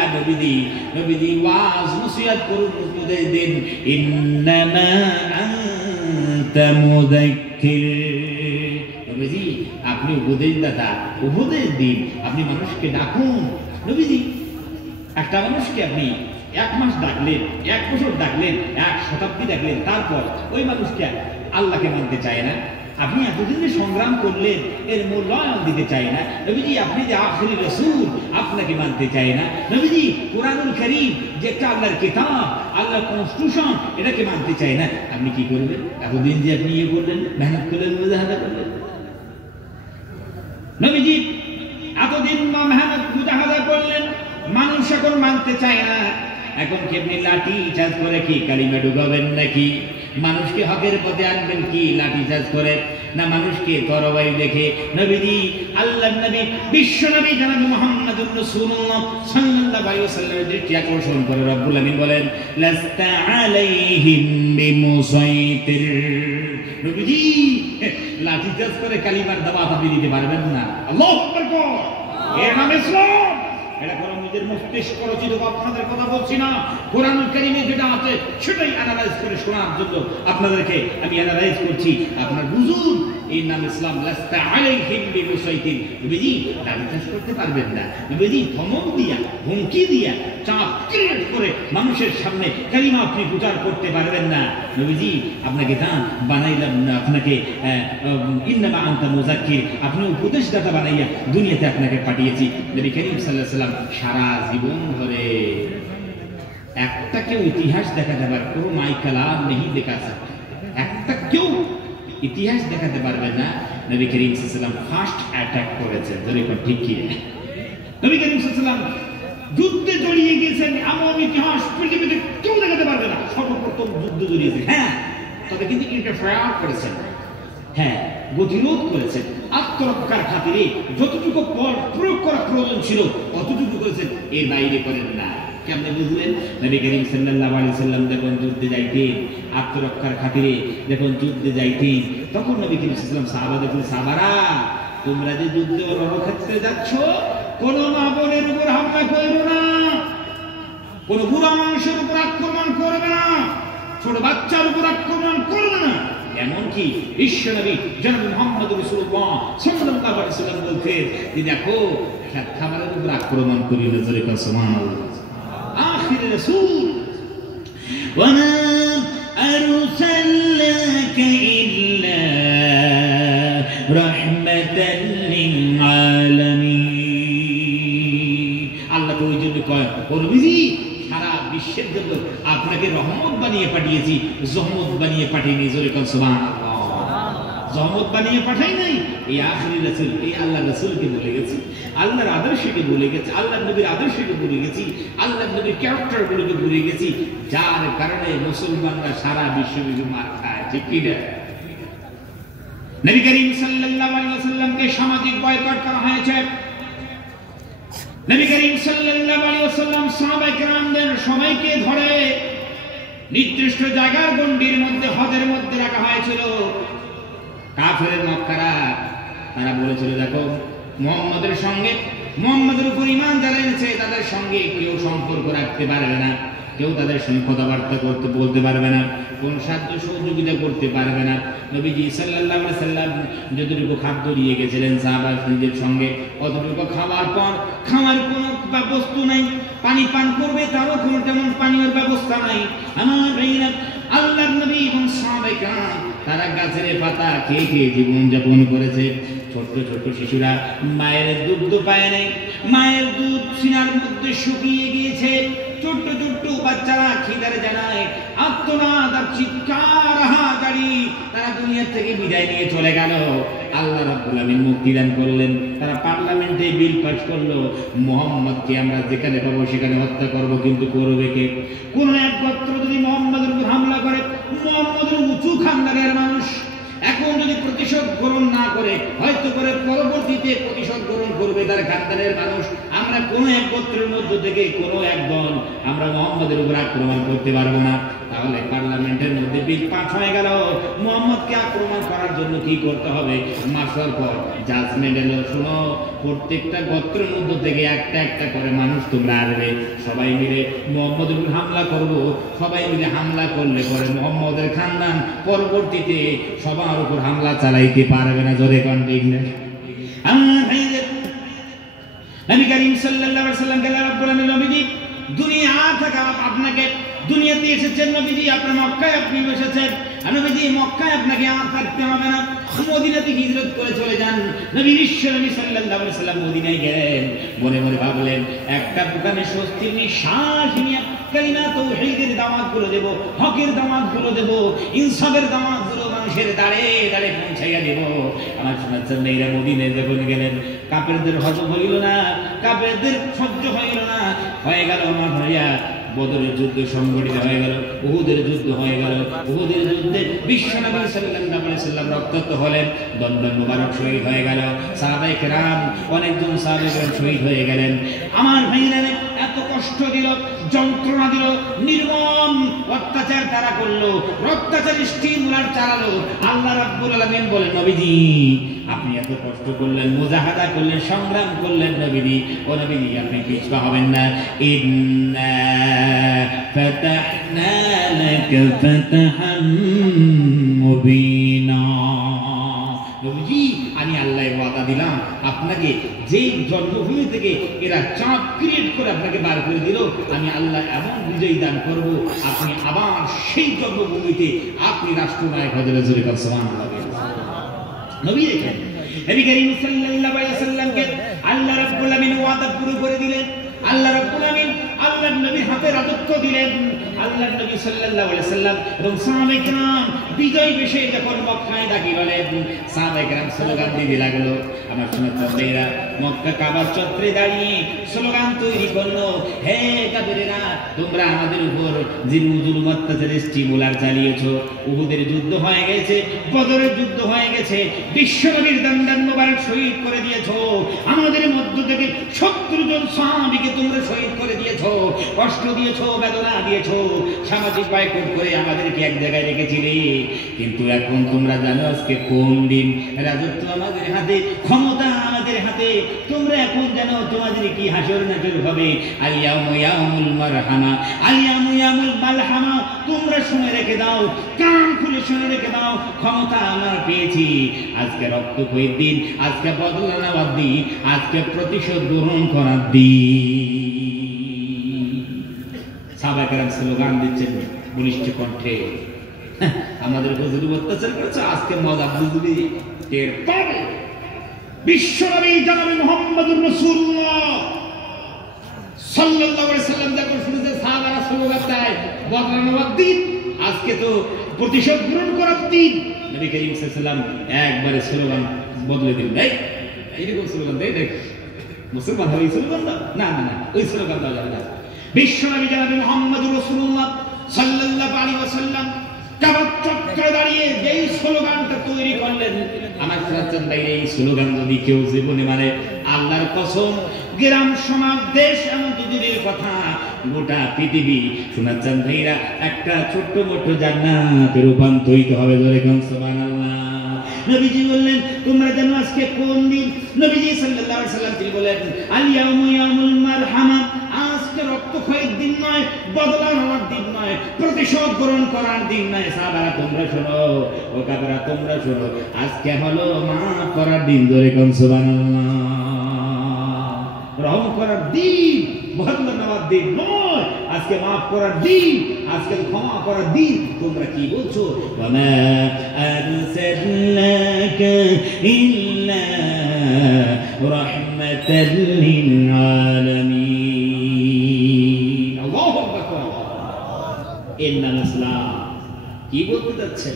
নবীজি ওয়াজ নসিহত করুন, উপদেশ দেন। ইন্নামা আনতা মুযাক্কির, নবীজি আপনি উপদেশদাতা, উপদেশ দিন, আপনি মানুষকে ডাকুন। নবীজি একটা মানুষকে আপনি 1 মাস ডাকলেন, 1 বছর ডাকলেন, 1 শতাব্দী ডাকলেন, তারপর ওই মানুষকে আল্লাহকে মানতে চায় না। আপনি এতদিন সংগ্রাম করলেন, এর মূল্যায়ন দিতে চায় না। নবীজি আপনি যে আখেরি রাসূল, আপনাকে মানতে চায় না। নবীজি কোরআনুল কারীম যেটা আল্লাহর কিতাব, আল্লাহর কনস্টিটিউশন, এটাকে মানতে চায় না। আপনি কি করবেন? এতদিন যে আপনি করলেন, মেহনত করলেন, মুজাহাদা করলেন। নবীজি এতদিন মেহনত মুজাহাদা করলেন, মানুষ এখন মানতে চায় না। এখন কি আপনি লাঠি চার্জ করে কি কালিমা ঢুকাবেন নাকি? মানুষকে হকের পথে আনবেন কি লাঠি চার্জ করে? না মানুষকে তরবারি দেখে? নবীজি আল্লাহর নবী, বিশ্ব নবী জনাব মুহাম্মদুর রাসূলুল্লাহ সাল্লাল্লাহু আলাইহি ওয়াসাল্লামের দৃষ্টি আকর্ষণ করে রব্বুল আমিন বলেন, লাস্তা আলাইহিম বিমুসাইতির। নবীজি লাঠি চার্জ করে কালিমার দাওয়াত আপনি দিতে পারবেন না। আল্লাহু আকবার। এর নাম ইসলাম। এটা কোন নিজের মস্তিষ্ক রচিত আপনাদের কথা বলছি না, কোরআনুল কারীমে যেটা আছে সেটাই অ্যানালাইজ করে শোনার জন্য আপনাদেরকে আমি অ্যানালাইজ করছি। আপনার বুঝুন, এই নাম ইসলাম। লাস্তা আলাইহিম বিমুসাইতির। নবীজি দাবি চাষ করতে পারবেন না। নবীজি ধমক দিয়া, হুমকি দিয়া, চাপ ক্রিয়েট করে মানুষের সামনে কালিমা আপনি প্রচার করতে পারবেন না। নবীজি আপনাকে বানাইলাম না, আপনাকে ইন্নামা আনতা মুযাক্কির, আপনি উপদেশদাতা বানাইয়া দুনিয়াতে আপনাকে পাঠিয়েছি। নবী করিম সাল্লাল্লাহু আলাইহি ওয়াসাল্লাম সারা জীবন ধরে একটা কেউ ইতিহাস দেখাতে পারে, কোনো মাইকালাম নেই দেখা सकता, একটা কেউ ইতিহাস দেখাতে পারবে না নবী করিম সাল্লাল্লাহু আলাইহি ওয়াসাল্লাম ফার্স্ট অ্যাটাক করেছেন। ধরে ঠিক কি নবী করিম সাল্লাল্লাহু আলাইহি ওয়াসাল্লাম যুদ্ধে জড়িয়ে গিয়েছেন, এমন ইতিহাস পৃথিবীতে কেউ দেখাতে পারবে না। সর্বপ্রথম যুদ্ধ জড়িয়েছেন, হ্যাঁ, তবে কিন্তু ইন্টারফেয়ার করেছেন, হ্যাঁ, গতিরোধ করেছেন। আত্মরক্ষার খাতিরে যতটুকু প্রয়োগ করা প্রয়োজন ছিল অতটুকু করেছেন, এর বাইরে করেন না। কেমনে বুঝলেন? নবী করিম সাল্লাল্লাহু আলাইহি ওয়াসাল্লাম যখন যুদ্ধে যাইতেন, আত্মরক্ষার খাতিরে যখন যুদ্ধে যাইতেন, তখন নবী করিম সাল্লাল্লাহু আলাইহি ওয়াসাল্লাম সাহাবাদেরকে, সাহাবারা তোমরা যে যুদ্ধে রণক্ষেত্রে যাচ্ছ, কোন মা বোনের উপর হামলা করবে না, কোন বুড়া মানুষের উপর আক্রমণ করবে না, ছোট বাচ্চার উপর আক্রমণ করবে না। এমনকি বিশ্বনবী জনাব মুহাম্মদ রাসূলুল্লাহ সাল্লাল্লাহু আলাইহি ওয়াসাল্লাম বলতেন যে দেখো খাবারের উপর আক্রমণ করি না, জোরে কর সুবহানাল্লাহ। আখির রাসূল ওয়া মা আরসালনাকা ইল্লা রাহমাতাল লিল আলামিন। আল্লাহ তো ওই জন্য কয়, ও নবীজি সারা বিশ্বের জন্য আপনাকে রহমত বানিয়ে পাঠিয়েছি, জহমত বানিয়ে পাঠিয়েছি। জোরে কর সুবহানাল্লাহ। জহমত বানিয়ে পাঠাই নাই, এই আখিরি রাসূল, এই আল্লাহর রাসূলকে বলে গেছি, আল্লাহর আদর্শকে বলে গেছি, আল্লাহর নবীর আদর্শকে বলে গেছি, আল্লাহর নবীর ক্যারেক্টারগুলোকে বলে গেছি, যার কারণে মুসলমানরা সারা বিশ্বব্যাপী মার খায়। ঠিক কি না? নবী করিম সাল্লাল্লাহু আলাইহি ওয়াসাল্লামকে সামাজিক বয়কট করা হয়েছে। নবী করিম সাল্লাল্লাহু আলাইহি ওয়াসাল্লাম সাহাবায়ে কেরামদের সবাইকে ধরে নির্দিষ্ট জায়গার গণ্ডির মধ্যে, হজের মধ্যে রাখা হয়েছিল। কাফের মক্কারা তারা বলেছিল, দেখো মুহাম্মদের সঙ্গে, মুহাম্মদের উপর ঈমান যারা এনেছে তাদের সঙ্গে কেউ সম্পর্ক রাখতে পারবে না, কেউ তাদের সঙ্গে কথাবার্তা বলতে পারবে না, কোন সাহায্য সহযোগিতা করতে পারবে না। নবীজি সাল্লাল্লাহু আলাইহি ওয়াসাল্লাম যতটুকু খাদ্য নিয়ে গেছিলেন সাহাবাদের সঙ্গে, অতটুকু খাওয়ার পর খাওয়ার কোনো বস্তু নাই, পানি পান করবে তারও কোনো তেমন পানীয় ব্যবস্থা নাই। আমার ভাইরা, আল্লাহর নবী এবং সাহাবায়ে কেরাম তারা গাছের পাতা খেয়ে খেয়ে জীবন যাপন করেছে। ছোট্ট ছোট্ট শিশুরা মায়ের দুধ পায় নাই, মায়ের দুধ সিনার মধ্যে শুকিয়ে গিয়েছে। ছোট্ট ছোট্ট বাচ্চারা খিদারে জানায়, আত্মনাদ আর চিৎকার হাজারি, তারা দুনিয়া থেকে বিদায় নিয়ে চলে গেল। আল্লাহ রাব্বুল আলামিন মুক্তি দান করলেন। তারা পার্লামেন্টে বিল পাস করলো, মুহাম্মদকে আমরা যেখানে পাবো সেখানে হত্যা করব, কিন্তু করবে কে? কোন এক গোত্র যদি মুহাম্মদের উপর হামলা করে, মুহাম্মদের উঁচু খানদানের মানুষ এখন যদি প্রতিশোধ গ্রহণ না করে, হয়তো করে পরবর্তীতে প্রতিশোধ গ্রহণ করবে তার খানদানের মানুষ। আমরা কোন এক গোত্রের মধ্য থেকে কোন একদল আমরা মুহাম্মদের উপর আক্রমণ করতে পারবো না। তাহলে পার্লামেন্টের মধ্যে বিল পাস হয়ে গেল, মুহাম্মদকে আক্রমণ করার জন্য কি করতে হবে? মাসার পর জাজমেন্ট এলো, শোনো, প্রত্যেকটা গোত্রের মধ্য থেকে একটা একটা করে মানুষ তোমরা আসবে, সবাই মিলে মুহাম্মদের উপর হামলা করব। সবাই মিলে হামলা করলে পরে মুহাম্মদের খানদান পরবর্তীতে সবার উপর হামলা চালাইতে পারবে না। জোরে কোন ঠিক না? আমার ভাইদের, নবী করিম সাল্লাল্লাহু আলাইহি ওয়াসাল্লাম কে আল্লাহ রাব্বুল আলামিন নবীজি দুনিয়া থেকে আপনাকে দুনিয়াতে এসেছেন, নবীজি আপনার মক্কায় আপনি বসেছেন, নবীজি মক্কায় আপনাকে আর থাকতে হবে না, মদিনাতে হিজরত করে চলে যান। নবী বিশ্বনবী সাল্লাল্লাহু আলাইহি ওয়াসাল্লাম মদিনায় গেলেন, মনে মনে ভাবলেন একটা দোকানে স্বস্তির নিঃশ্বাস নিয়ে কালিমা তাওহীদের দাওয়াতগুলো দেব, হকের দাওয়াতগুলো দেব, ইনসাফের দাওয়াতগুলো মানুষের দাঁড়ে দাঁড়ে পৌঁছাইয়া দেব। আমার শোনাচ্ছেন না, এরা মদিনায় যখন গেলেন কাফেরদের হজম হইল না, কাফেরদের সহ্য হইল না, হয়ে গেল আমার ভাইয়া বদরের যুদ্ধ সংগঠিত হয়ে গেল, উহুদের যুদ্ধ হয়ে গেল। উহুদের যুদ্ধে বিশ্বনবী সাল্লাল্লাহু আলাইহি ওয়াসাল্লাম রক্তাক্ত হলেন, দন্দন মুবারক শহীদ হয়ে গেল। সাহাবায়ে কেরাম অনেকজন সাহাবায়ে কেরাম শহীদ হয়ে গেলেন। আমার ভাইরা এত কষ্ট দিল, যন্ত্রণা দিল, নির্মম অত্যাচার তারা করলো, অত্যাচারী স্টিমুলার চালালো। আল্লাহ রাব্বুল আলামিন বলেন, নবীজি আপনি এত কষ্ট করলেন, মুজাহাদা করলেন, সংগ্রাম করলেন, নবীজি ও নবীজি আপনি পিছপা হবেন না। ইন্না ফাতাহনা লাকা ফাতহাম মুবিনা। নবীজি আমি আল্লাহ ওয়াদা দিলাম আপনাকে যেই জন্মভূমি থেকে এরা চাপ ক্রিয়েট করে আপনাকে বার করে দিল, আমি আল্লাহ এমন বিজয়ী দান করব, আপনি আবার সেই জন্মভূমিতে আপনি রাষ্ট্রনায়ক হজরত জুলকার সুবহানাল্লাহ। নবী দেখেন, নবী করিম সাল্লাল্লাহু আলাইহি ওয়াসাল্লামকে আল্লাহ রাব্বুল আলামিন ওয়াদা পুরো করে দিলেন। আল্লাহ রাব্বুল আলামিন আল্লাহর নবীর হাতে রাজত্ব দিলেন। আল্লাহর নবী সাল্লাল্লাহু আলাইহি ওয়াসাল্লাম এবং সাহাবায়ে কেরাম বিজয় বেশে যখন মক্কায় দাঁড়িয়ে গেলেন, সাহাবায়ে কেরাম স্লোগান দিতে লাগলো। আমার সুন্নাতরা মক্কা কাবার চত্বরে দাঁড়িয়ে স্লোগান তৈরি করলো, হে কাফেরেরা, তোমরা আমাদের উপর জুলুম অত্যাচার স্টিমুলার চালিয়েছো। উহুদের যুদ্ধ হয়ে গেছে, বদরের যুদ্ধ হয়ে গেছে, বিশ্বনবীর দান্দান মোবারক শহীদ করে দিয়েছো। আমাদের মধ্য থেকে 70 জন সাহাবীকে তোমরা শহীদ করে দিয়েছো, কষ্ট দিয়েছো, বেদনা দিয়েছো, সামাজিক বয়কট করে আমাদেরকে এক জায়গায় রেখেছিলে। কিন্তু এখন তোমরা জানো আজকে কোন দিন? রাজত্ব আমাদের হাতে, ক্ষমতা আমাদের হাতে। তোমরা এখন জানো তোমাদের কি হাসর নাসর হবে। আলিয়াউমু ইয়াউমুল মারহামা, আলিয়াউমু ইয়াউমুল মালহামা। তোমরা শুনে রেখে দাও, কান খুলে শুনে রেখে দাও, ক্ষমতা আমরা পেয়েছি। আজকে রক্তক্ষয়ীর দিন, আজকে বদলা নেওয়ার দিন, আজকে প্রতিশোধ গ্রহণ করার দিন। সাহাবায়ে কেরাম স্লোগান দিচ্ছেন বলিষ্ঠ কণ্ঠে, আমাদের উপর জুলুম অত্যাচার করেছে, আজকে মজা বুঝবি, টের পাবে। বিশ্বনবী জনাবে মুহাম্মদুর রাসূলুল্লাহ সাল্লাল্লাহু আলাইহি সাল্লাম যখন শুনেছে সাহাবারা স্লোগান দেয় বদলা নেওয়ার দিন, আজকে তো প্রতিশোধ গ্রহণ করার দিন, নবী করিম সাল্লাল্লাহু আলাইহি সাল্লাম একবারে স্লোগান বদলে দিলেন। এইরকম স্লোগান দেয় দেখ মুসলমান ওই স্লোগান দাও, না না না ওই স্লোগান দাও যাবে না। বিশ্বনবী জনাবে মুহাম্মদুর রাসূলুল্লাহ সাল্লাল্লাহু আলাইহি ওয়াসাল্লাম কাবার চত্বরে দাঁড়িয়ে যেই স্লোগানটা তৈরি করলেন, আমার ফেরাচ্ছেন বাইরে এই স্লোগান যদি কেউ জীবনে মানে আল্লাহর কসম, গ্রাম সমাজ দেশ এমনকি দূরের কথা গোটা পৃথিবী শোনাচ্ছেন ভাইরা একটা ছোট্ট মোটো জান্নাতে রূপান্তরিত হবে। জোরে কোন সুবহানাল্লাহ। নবীজি বললেন তোমরা জানো আজকে কোন দিন? নবীজি সাল্লাল্লাহু আলাইহি ওয়াসাল্লাম তিনি বলেন আল-ইয়াউমু ইয়াউমুল মারহামা, আজকে রক্তক্ষয়ীর দিন নয়, বদলা নেওয়ার দিন নয়, প্রতিশোধ গ্রহণ করার দিন নয়। সাহাবারা তোমরা শোনো, ও কাফেররা তোমরা শোনো, আজকে হলো মাফ করার দিন। জোরে কোন সুবহানাল্লাহ। রহম করার দিন, বদলা নেওয়ার দিন নয়, আজকে মাফ করার দিন, আজকে ক্ষমা করার দিন। তোমরা কি বলছো? ওয়ামা আরসালনাকা ইল্লা রাহমাতাল লিল আলামিন। আল্লাহু আকবার। এর নাম ইসলাম। কি বলতে যাচ্ছে?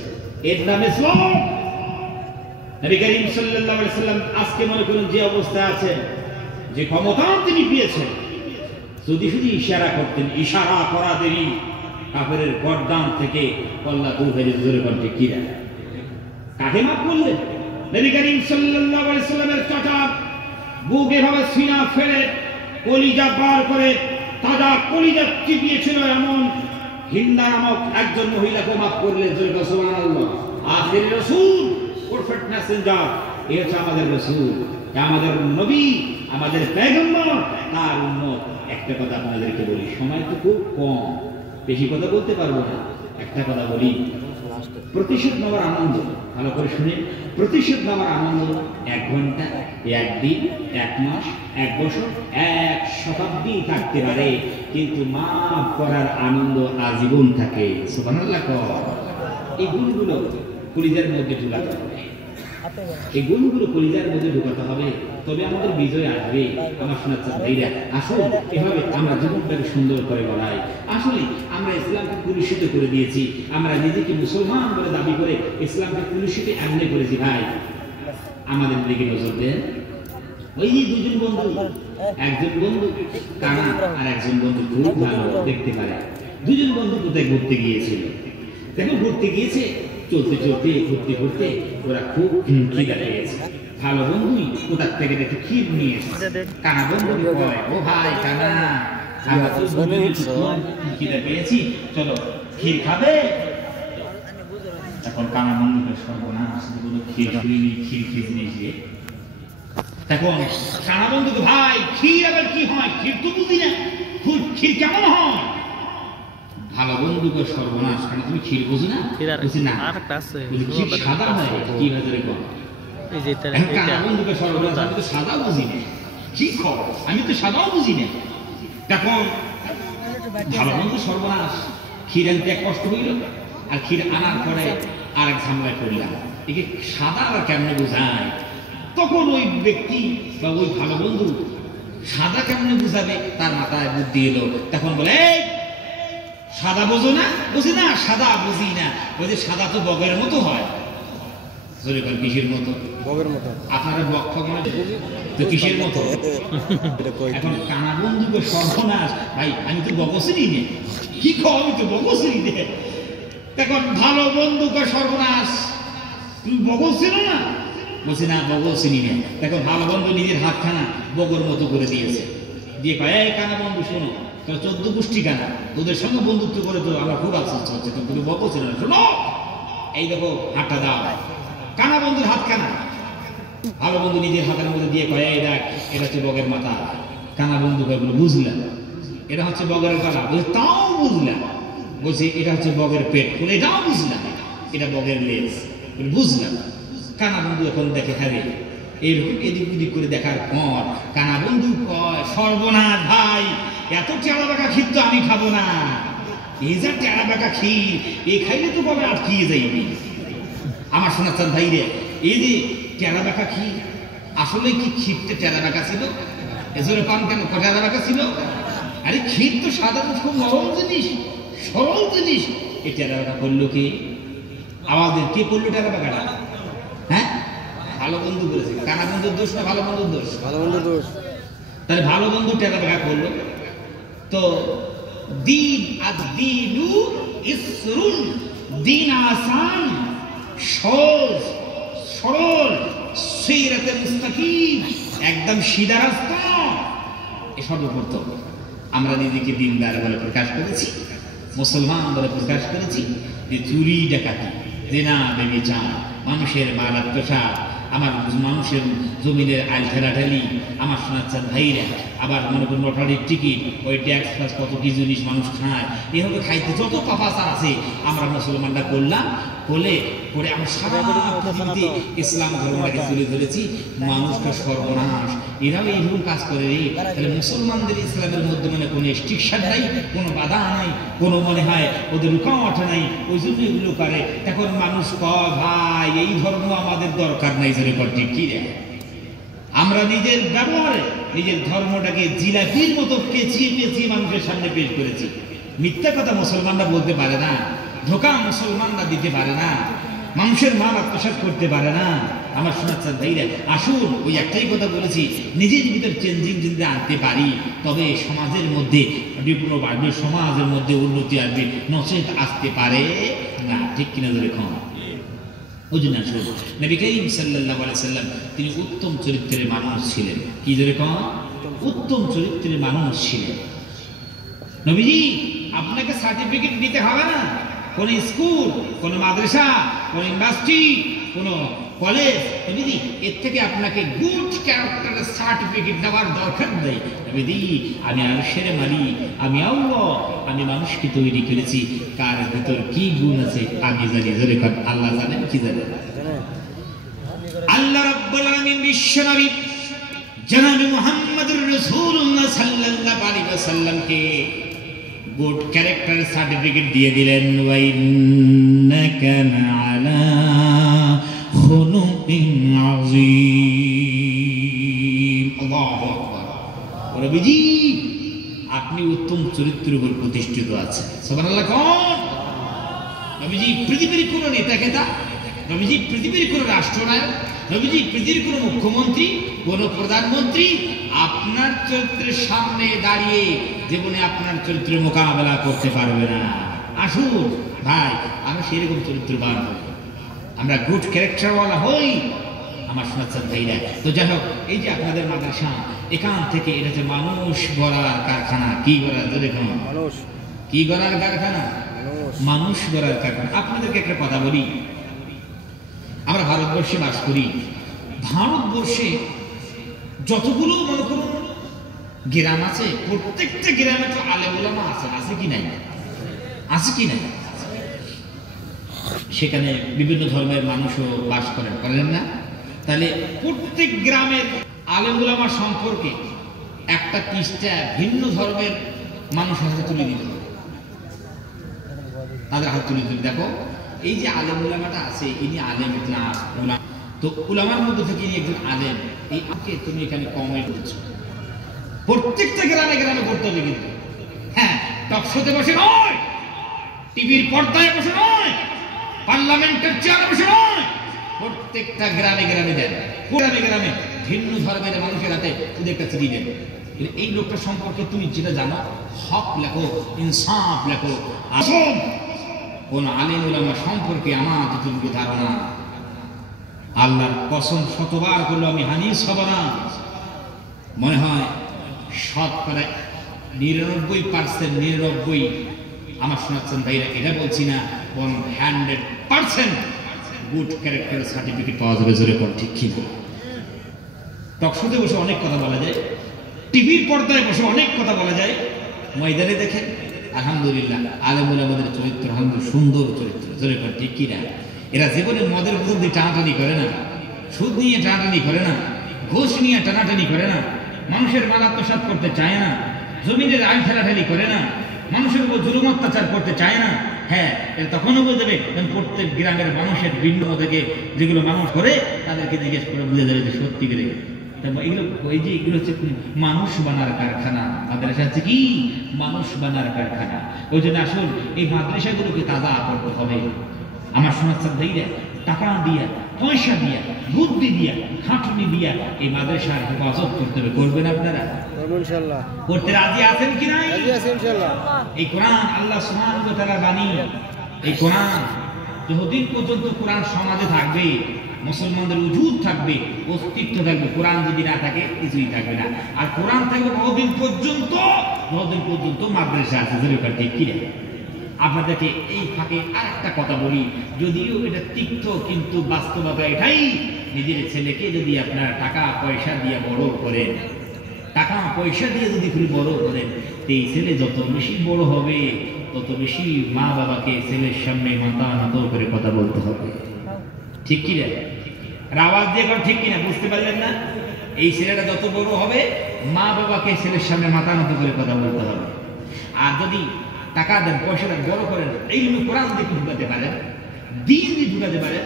এর নাম ইসলাম। নবী করিম সাল্লাল্লাহু আলাইহি সাল্লাম আজকে মনে করুন যে অবস্থা আছে, যে ক্ষমতা তিনি পেয়েছেন, যদি শুধু ইশারা করতেন, ইশারা করা দেরি কাফেরের গর্দান থেকে কল্লা দূর হয়ে জোরে কণ্ঠে কি দেয়, কাকে মাফ করলেন? নবী করিম সাল্লাল্লাহু আলাইহি সাল্লামের চাচা বুক এভাবে সিনা ফেলে কলিজা বার করে তাজা কলিজা চিবিয়েছিল এমন হিন্দা নামক একজন মহিলাকে মাফ করলেন। জোরে বলুন সুবহানাল্লাহ। আখির রাসূল, প্রফেট মেসেঞ্জার, এই হচ্ছে আমাদের রাসূল, আমাদের নবী, আমাদের পয়গম্বর, তার উম্মত। একটা কথা আপনাদেরকে বলি, সময় তো খুব কম, বেশি কথা বলতে পারবো না। একটা কথা বলি, প্রতিশোধ নেওয়ার আনন্দ, ভালো করে শুনে, প্রতিশোধ নেওয়ার আনন্দ 1 ঘন্টা, 1 দিন, 1 মাস, 1 বছর, 1 শতাব্দী থাকতে পারে, কিন্তু মাফ করার আনন্দ আজীবন থাকে। সুবহানাল্লাহ। এই গুণগুলো কলিজার মধ্যে ঢুকাতে হবে, এই গুণগুলো কলিজার মধ্যে ঢুকাতে হবে, তবে আমাদের বিজয় আসবে। আমার শোনাচ্ছেন ভাইরা, আসুন এভাবে আমরা জীবনটাকে সুন্দর করে গড়াই। আসলে আমরা ইসলামকে কলুষিত করে দিয়েছি, আমরা নিজেকে মুসলমান বলে দাবি করে ইসলামকে কলুষিত এমনি করেছি। ভাই আমাদের দিকে নজর দেন। ওই যে 2 জন বন্ধু, একজন বন্ধু কানা আর একজন বন্ধু খুব ভালো দেখতে পারে। 2 জন বন্ধু কোথায় ঘুরতে গিয়েছিল, দেখো ঘুরতে গিয়েছে, চলতে চলতে ঘুরতে ঘুরতে ওরা খুব খিদা পেয়েছে। ভালো বন্ধুই কোথার থেকে দেখে ক্ষীর নিয়ে এসেছে। কানা বন্ধু কয়, ও ভাই কানা, আমরা তো খিদা পেয়েছি, চলো ক্ষীর খাবে। এখন কানা বন্ধুকে সর্বনাশ, ক্ষীর খেয়েছে। তখন কানা বন্ধুকে, ভাই ক্ষীর আবার কি হয়, ক্ষীর তো বুঝি না, ক্ষীর কেমন হয়? ভালো বন্ধুকে সর্বনাশ, কারণ তুমি ক্ষীর বুঝি না? বুঝি না, ক্ষীর সাদা হয়, কি হয়? কানা বন্ধুকে সর্বনাশ, আমি তো সাদা বুঝি না। কি খবর, আমি তো সাদাও বুঝি না। তখন ভালো মন্দ সর্বনাশ, ক্ষীর আনতে এক কষ্ট হইল, আর ক্ষীর আনার পরে আর এক ঝামেলায় পড়লাম, একে সাদা আর কেমনে বোঝায়। তখন ওই ব্যক্তি বা ওই ভালো বন্ধু সাদা কেমনে বুঝাবে তার মাথায় বুদ্ধি এলো। তখন বলে, সাদা বোঝো না? বুঝি না, সাদা বুঝি না। ওই যে সাদা তো বগের মতো হয়। কিসের মতো? বগের মতো। আপনারা বক মনে তো কিসের মতো? এখন কানা বন্ধুকে সর্বনাশ, ভাই আমি তো বগসিনি নে, কি খাও, আমি তো বগসিনি নে। এখন ভালো বন্ধুকে সর্বনাশ, তুমি বগসিনো না? বলছি না, বগসিনি নে। দেখো ভালো বন্ধু নিজের হাতখানা বগর মতো করে দিয়েছে, দিয়ে কয়, এই কানা বন্ধু শোনো, তোর 14 গোষ্ঠী কানা, তোদের সঙ্গে বন্ধুত্ব করে তো আমার খুব আফসোস হচ্ছে, তুমি বগসিনো না, শোনো এই দেখো হাতটা দাও। কানা বন্ধুর হাতখানা ভালো বন্ধু নিজের হাতের মধ্যে দিয়ে কয়, এই দেখ এটা হচ্ছে বগের মাথা। কানা বন্ধু কয়, বলে বুঝলাম। এটা হচ্ছে বগের গলা, বলে তাও বুঝলাম। বলছি এটা হচ্ছে বগের পেট, বলে এটাও বুঝলাম। এটা বগের লেজ, বলে বুঝলাম। কানা বন্ধু এখন দেখে, হ্যাঁ এইরকম এদিক ওদিক করে দেখার পর কানা বন্ধু কয়, সর্বনাশ ভাই, এত টেরা বাঁকা ক্ষীর তো আমি খাবো না। এই যা টেরা বাঁকা ক্ষীর, এই খাইলে তো কবে আটকিয়ে যাইবি। আমার শোনাচ্ছেন ভাই রে, এই যে টেরা বাঁকা ক্ষীর, আসলে কি ক্ষীরটা টেরা বাঁকা ছিল? এজন্য পান কেন টেরা বাঁকা ছিল? আরে ক্ষীর তো সাধারণ খুব নরম জিনিস, সরল জিনিস। এই টেরা বাঁকা করলো কে? আমাদের কে করলো টেরা বাঁকাটা? হ্যাঁ, ভালো বন্ধু করেছে। কানা বন্ধুর দোষ না ভালো বন্ধুর দোষ? ভালো বন্ধুর দোষ। তাহলে ভালো বন্ধু টেরা বাঁকা করলো। তো দিন আজ দিনু ইসরুন, দিন আসান, সহজ সরল, সিরাতে মুস্তাকিম, একদম সিধা রাস্তা। এ সর্বপ্রথম আমরা নিজেকে দিনদার বলে প্রকাশ করেছি, মুসলমান বলে প্রকাশ করেছি। যে চুরি ডাকাতি, জেনা ব্যভিচার, মানুষের মাল আত্মসাৎ, আমার মানুষের জমিনের আইল ঠেলাঠেলি, আমার শোনাচ্ছেন ভাইরা, আবার মনে করুন লটারির টিকিট, ওই ট্যাক্স ফ্যাক্স কত কি জিনিস মানুষ খায়, এভাবে খাইতে যত পাপাচার আছে আমরা মুসলমানরা করলাম। করে আমরা সারা পৃথিবীতে ইসলাম ধর্মটাকে তুলে ধরেছি। মানুষটা সর্বনাশ, এরাও এইরকম কাজ করে রে। তাহলে মুসলমানদের ইসলামের মধ্যে মানে কোনো স্ট্রিকশন নাই, কোনো বাধা নাই, কোনো মনে হয় ওদের রুকাওয়াট নাই, ওই জন্য এগুলো করে। এখন মানুষ কয়, ভাই এই ধর্ম আমাদের দরকার নাই, জোরে কর ঠিক কি রে? আমরা নিজের ব্যবহারে নিজের ধর্মটাকে জিলাপির মতো পেঁচিয়ে পেঁচিয়ে মানুষের সামনে পেশ করেছি। মিথ্যা কথা মুসলমানরা বলতে পারে না, ধোঁকা মুসলমানরা দিতে পারে না, মানুষের মাল আত্মসাৎ করতে পারে না। আমার শোনাচ্ছেন ভাইরা, আসুন ওই একটাই কথা বলেছি, নিজের ভিতর চেঞ্জিং যদি আনতে পারি তবে সমাজের মধ্যে ডেভেলপ আসবে, সমাজের মধ্যে উন্নতি আসবে, নচেত আসতে পারে না। ঠিক কিনা ধরে ক্ষমা ওই জন্য আসুন, নবী করিম সাল্লাল্লাহু আলাইহি সাল্লাম তিনি উত্তম চরিত্রের মানুষ ছিলেন। কি ধরে ক্ষমা? উত্তম চরিত্রের মানুষ ছিলেন। নবীজি আপনাকে সার্টিফিকেট দিতে হবে না, কোন স্কুল, কোন মাদ্রাসা, কোন ইউনিভার্সিটি, কোন কলেজ, নবীজি এর থেকে আপনাকে গুড ক্যারেক্টারের সার্টিফিকেট দেওয়ার দরকার নেই। নবীজি আমি আরশের মালিক, আমি আল্লাহ, আমি মানুষকে তৈরি করেছি, কার ভিতর কি গুণ আছে আমি জানি। জোরে কর আল্লাহ জানেন, কি জানেন? আল্লাহ রাব্বুল আলামিন বিশ্বনবী জনাবে মুহাম্মদুর রাসূলুল্লাহ সাল্লাল্লাহু আলাইহি ওয়াসাল্লামকে গুড ক্যারেক্টার সার্টিফিকেট দিয়ে দিলেন। ওয়া ইন্নাকা আলা খুলুকিন আযীম। আল্লাহু আকবার। নবীজি আপনি উত্তম চরিত্রের উপর প্রতিষ্ঠিত আছেন। সুবহানাল্লাহ। কোন নবীজি? পৃথিবীর কোন নেতা কেতা, নবীজি পৃথিবীর কোন রাষ্ট্রনায়ক, নবীজি পৃথিবীর কোন মুখ্যমন্ত্রী, কোন প্রধানমন্ত্রী আপনার চরিত্রের সামনে দাঁড়িয়ে জীবনে আপনার চরিত্রের মোকাবেলা করতে পারবে না। আসুন ভাই আমরা সেরকম চরিত্রবান হই, আমরা গুড ক্যারেক্টারওয়ালা হই। আমার শোনাচ্ছেন ভাইরা। তো যাই হোক, এই যে আপনাদের মাদ্রাসা, এখান থেকে এটা যে মানুষ গড়ার কারখানা। কি গড়ার? দেখুন, কি গড়ার কারখানা? মানুষ গড়ার কারখানা। আপনাদেরকে একটা কথা বলি, আমরা ভারতবর্ষে বাস করি। ভারতবর্ষে যতগুলো মনে করুন গ্রাম আছে, প্রত্যেকটা গ্রামে তো আলেম ওলামা আছে, আছে কি নাই? আছে কি নাই? সেখানে বিভিন্ন ধর্মের মানুষও বাস করেন, করেন না? তাহলে প্রত্যেক গ্রামের আলেম উলামা সম্পর্কে একটা পৃষ্ঠা ভিন্ন ধর্মের মানুষের হাতে তুলে দিতে হবে, তাদের হাতে তুলে দিতে। দেখো এই যে আলেম উলামাটা আছে, ইনি আলেম ক্লাস উলামা, তো উলামার মধ্যে থেকে ইনি একজন আলেম। এই আকে তুমি এখানে কমেন্ট করছো, প্রত্যেকটা গ্রামে গ্রামে করতে হবে কিন্তু। হ্যাঁ, টকশোতে বসে নয়, টিভির পর্দায় বসে নয়, পার্লামেন্টের চেয়ারে বসে নয়, প্রত্যেকটা গ্রামে গ্রামে দেন, গ্রামে গ্রামে ভিন্ন ধর্মের মানুষের হাতে তুমি একটা চিঠি দেন। এই লোকটা সম্পর্কে তুমি যেটা জানো হক লেখো, ইনসাফ লেখো। আসুন কোন আলেম উলামা সম্পর্কে আমার যতটুকু ধারণা, আল্লাহর কসম শতবার করলো আমি হানিস হব না, মনে হয় শতকরা 99% 99 আমার শোনাচ্ছেন ভাইরা, এটা বলছি না, বরং 100% গুড ক্যারেক্টার সার্টিফিকেট পাওয়া যাবে। জোরে কোন ঠিক কি? টকশোতে বসে অনেক কথা বলা যায়, টিভির পর্দায় বসে অনেক কথা বলা যায়, ময়দানে দেখেন আলহামদুলিল্লাহ আলেম উলামাদের চরিত্র আলহামদুলিল্লাহ সুন্দর চরিত্র। জোরে কোন ঠিক কি না? এরা জীবনে মদের বোতল দিয়ে টানাটানি করে না, সুদ নিয়ে টানাটানি করে না, ঘুষ নিয়ে টানাটানি করে না, মানুষের মাল আত্মসাৎ করতে চায় না, জমিনের আইন ঠেলাঠেলি করে না, মানুষের উপর জুলুম অত্যাচার করতে চায় না। হ্যাঁ, এটা তখনও বুঝবে প্রত্যেক গ্রামের মানুষের ভিন্ন থেকে যেগুলো মানুষ করে তাদেরকে জিজ্ঞেস করে বুঝে যাবে যে সত্যি করে এগুলো, ওই যে এগুলো হচ্ছে মানুষ বানার কারখানা। মাদ্রাসা হচ্ছে কি? মানুষ বানার কারখানা। ওই জন্য আসুন এই মাদ্রাসাগুলোকে তাজা করতে হবে। আমার শোনাচ্ছেন ভাইরা, টাকা দিয়া, পয়সা দিয়া, বুদ্ধি দিয়া, খাটুনি দিয়া এই মাদ্রাসার হেফাজত করতে হবে। করবেন আপনারা? ইনশাআল্লাহ। করতে রাজি আছেন কি নাই? রাজি আছি ইনশাআল্লাহ। এই কোরআন আল্লাহ সুবহানাহু ওয়া তাআলার বাণী, এই কোরআন যতদিন পর্যন্ত কোরআন সমাজে থাকবে, মুসলমানদের উজুদ থাকবে, অস্তিত্ব থাকবে, কোরআন যদি না থাকে কিছুই থাকবে না। আর কোরআন থাকবে বহুদিন পর্যন্ত, বহুদিন পর্যন্ত মাদ্রাসা আছে। ঠিক কি? আপনাদেরকে এই ফাঁকে আর একটা কথা বলি, যদিও এটা তিক্ত কিন্তু বাস্তবতা এটাই, নিজের ছেলেকে যদি আপনার টাকা পয়সা দিয়ে বড় করেন, টাকা পয়সা দিয়ে যদি আপনি বড় করেন, এই ছেলে যত বেশি বড় হবে তত বেশি মা বাবাকে ছেলের সামনে মাথা নত করে কথা বলতে হবে। ঠিক কি রে? আওয়াজ দিয়ে এখন ঠিক কিনা বুঝতে পারলেন না? এই ছেলেটা যত বড় হবে মা বাবাকে ছেলের সামনে মাথা নত করে কথা বলতে হবে। আর যদি টাকা দেন, পয়সা দেন, বড় করেন, ইলমে কোরআন দিয়ে ঢুকাতে পারেন, দ্বীন দিয়ে ঢুকাতে পারেন,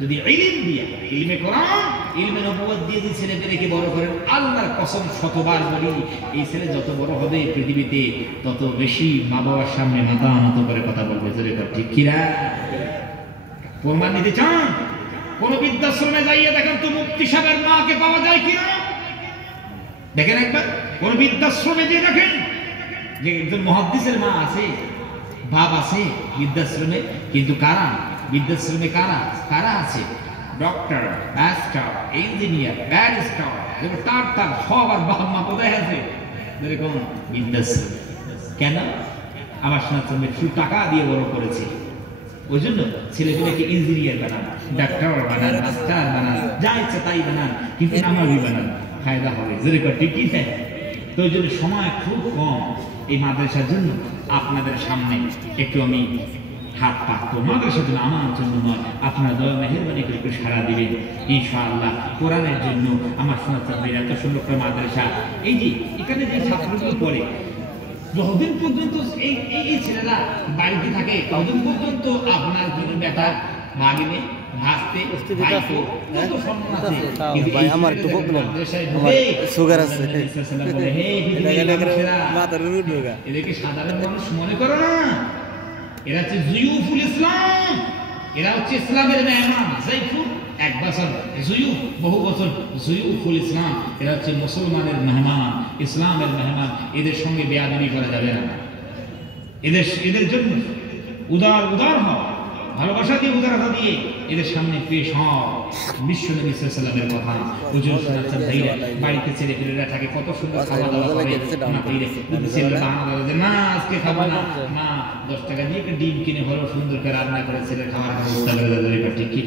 যদি ইলম দিয়া, ইলমে কোরআন, ইলমে নবুয়ত দিয়ে যদি ছেলেদেরকে বড় করেন, আল্লাহর কসম শতবার বলি, এই ছেলে যত বড় হবে পৃথিবীতে তত বেশি মা বাবার সামনে মাথা নত করে কথা বলবে। ঠিক কিরা? প্রমাণ নিতে চান? কোন বৃদ্ধাশ্রমে যাইয়ে দেখেন তো মুফতি সাহেবের মাকে পাওয়া যায় কিনা, দেখেন একবার। কোন বৃদ্ধাশ্রমে যে দেখেন যে একজন মুহাদ্দিসের মা আছে, বাপ আছে বৃদ্ধাশ্রমে, কিন্তু কারা বৃদ্ধাশ্রমে কারা কারা আছে? Doctor, master, engineer, barrister, doctor, সবার বাপ মা কোথায় আছে? এরকম বৃদ্ধাশ্রম। কেন? আমার শোনাচ্ছেন শুধু টাকা দিয়ে বড় করেছে, ওই জন্য ছেলেগুলোকে ইঞ্জিনিয়ার বানান, ডাক্তার বানান, মাস্টার বানান, যা ইচ্ছে তাই বানান, কিন্তু নামাজি বানান, ফায়দা হবে। যেরকম ঠিকই তাই। তো ওই জন্য সময় খুব কম এই মাদ্রাসার জন্য। আপনাদের সামনে একটু আমি হাত পাতবো, মাদ্রাসার জন্য, আমার জন্য নয়, আপনারা দয়া মেহেরবানি করে একটু সাড়া দিবেন ইনশাআল্লাহ। কোরআনের জন্য আমার শোনাচ্ছেন এত সুন্দর একটা মাদ্রাসা। এই যে এখানে যে ছাত্রগুলো পড়ে, যতদিন পর্যন্ত এই ছেলেরা বাড়িতে থাকে ততদিন পর্যন্ত আপনার জন্য ব্যথা ভাগিনে ভাসতে কত সম্মান আছে। ভাই আমার একটু প্রবলেম, আমার সুগার আছে, এদেরকে সাধারণ মানুষ মনে করো না, এরা হচ্ছে জিয়ুফুল ইসলাম, এরা হচ্ছে ইসলামের মেহমান। জাইফুল এক বছর, জুয়ুফ বহু বছর, জুয়ুফুল ইসলাম, এরা হচ্ছে মুসলমানের মেহমান, ইসলামের মেহমান। এদের সঙ্গে বেয়াদবি করা যাবে না। এদের জন্য উদার হও, ভালোবাসা দিয়ে, উদারতা দিয়ে এদের সামনে পেশ হও বিশ্ব নবী সাল্লাল্লাহু আলাইহি ওয়াসাল্লামের কথা। হুজুর শোনাচ্ছেন ভাইরা, বাড়িতে ছেলে পেলেরা থাকে, কত সুন্দর খাওয়া দাওয়া করে, না আজকে খাবো না, মা 10 টাকা দিয়ে একটা ডিম কিনে হলো সুন্দর করে রান্না করে ছেলে খাওয়ার ব্যবস্থা করে। ঠিক কি?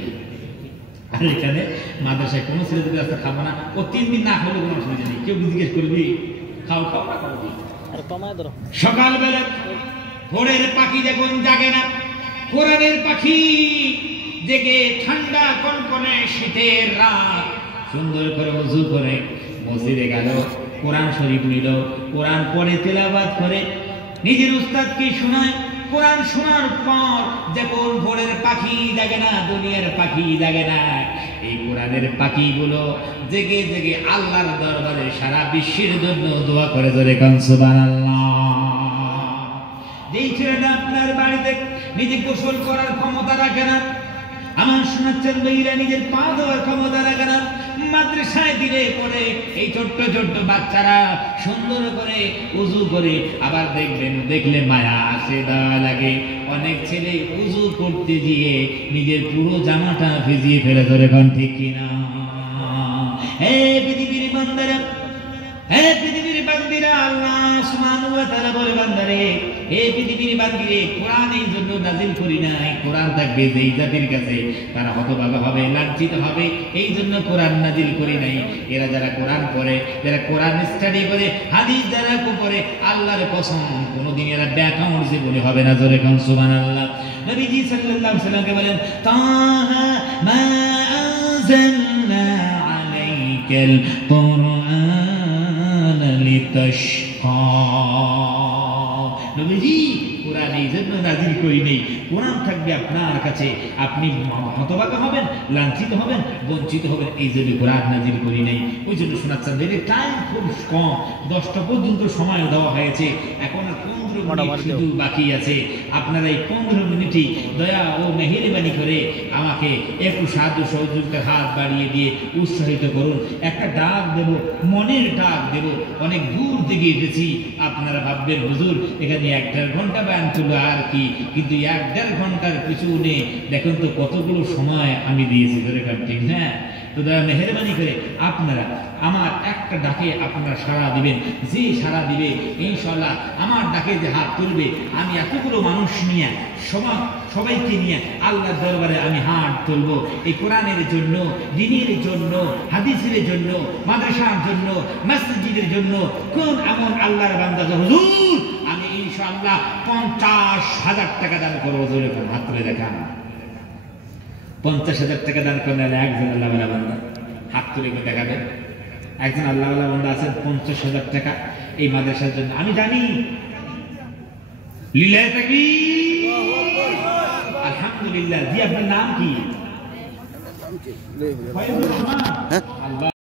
আর এখানে মাদ্রাসায় কোনো ছেলে যদি আজকে খাবো না, ও 3 দিন না খেলে কোনো অসুবিধা নেই, কেউ জিজ্ঞেস করবি খাও খাও না খাও। সকালবেলা ভোরের পাখি যখন জাগে না, কোরআনের পাখি জেগে ঠান্ডা কনকনে শীতের রাত সুন্দর করে ওযু করে মসজিদে গেল, কোরআন শরীফ নিল, কোরআন পড়ে তেলাওয়াত করে নিজের উস্তাদকে শোনায়। কোরআন শোনার পর যখন ভোরের পাখি জাগে না, দুনিয়ার পাখি জাগে না, এই কোরআনের পাখিগুলো জেগে জেগে আল্লাহর দরবারে সারা বিশ্বের জন্য দোয়া করে, জোরে কোন সুবহানাল্লাহ। যেই ছেলেটা আপনার বাড়িতে নিজে গোসল করার ক্ষমতা রাখে না, আমার শোনাচ্ছেন ভাইরা, নিজের পা ধোয়ার ক্ষমতা রাখে না, মাদ্রাসায় দিলে পড়ে এই ছোট্ট ছোট্ট বাচ্চারা সুন্দর করে উযু করে, আবার দেখবেন দেখলে মায়া আসে, দয়া লাগে। অনেক ছেলে উযু করতে গিয়ে নিজের পুরো জামাটা ভিজিয়ে ফেলে, ধরে কোন ঠিক কিনা? হে পৃথিবীর বান্দারা, হে পৃথিবীর বান্দিরা, আল্লাহ সুবহানাহু ওয়া তাআলা বলে, বান্দারে, হে পৃথিবীর বান্দিরে, কোরআন এই জন্য নাযিল করি নাই, কোরআন থাকবে যেই জাতির কাছে তারা হতভাগা হবে, লাঞ্ছিত হবে, এই জন্য কোরআন নাযিল করি নাই। এরা যারা কোরআন পড়ে, যারা কোরআন স্টাডি করে, হাদিস যারা পড়ে, আল্লাহর কসম কোনদিন এরা ব্যাকআউট জীবনে হবে না, জোরে কোন সুবহানাল্লাহ। নবীজি সাল্লাল্লাহু আলাইহি ওয়াসাল্লামকে বলেন, তাহা মা আনজালনা আলাইকাল কুরআন লিতাশকা। নবীজি, কোরআন এই জন্য নাযিল করি নেই, কোরআন থাকবে আপনার কাছে, আপনি হতভাগা হবেন, লাঞ্ছিত হবেন, বঞ্চিত হবেন, এই জন্য কোরআন নাযিল করি নেই। ওই জন্য শোনাচ্ছেন, টাইম খুব কম, 10টা পর্যন্ত সময় দেওয়া হয়েছে, এখন 15 মিনিট শুধু বাকি আছে। আপনারা এই 15 মিনিটই দয়া ও মেহেরবানি করে আমাকে একটু সাহায্য সহযোগিতার হাত বাড়িয়ে দিয়ে উৎসাহিত করুন। একটা ডাক দেব, মনের ডাক দেব। অনেক দূর থেকে এসেছি, আপনারা ভাববেন হুজুর এখানে 1-1.5 ঘন্টা বয়ান করলো আর কি, কিন্তু 1-1.5 ঘন্টার পিছনে দেখুন তো কতগুলো সময় আমি দিয়েছি, ধরে ঠিক না? তো দয়া মেহেরবানি করে আপনারা আমার একটা ডাকে আপনারা সাড়া দিবেন। যে সাড়া দিবে ইনশাআল্লাহ আমার ডাকে যে হাত তুলবে, আমি এতগুলো মানুষ নিয়ে সবাইকে নিয়ে আল্লাহর দরবারে আমি হাত তুলবো, এই কোরআনের জন্য, দ্বীনের জন্য, হাদিসের জন্য, মাদ্রাসার জন্য, মসজিদের জন্য। কোন এমন আল্লাহর বান্দা হুজুর আমি ইনশাআল্লাহ 50,000 টাকা দান করবো, জোরে করে হাত তুলে দেখান। 50,000 টাকা দান করলে একজন আল্লাহওয়ালা বান্দা হাত তুলে দেখাবে। একজন আল্লাহওয়ালা বান্দা আছেন 50,000 টাকা এই মাদ্রাসার জন্য। আমি জানি লিল্লাহি তাকবীর, আলহামদুলিল্লাহ। জি আপনার নাম কি? আল্লাহ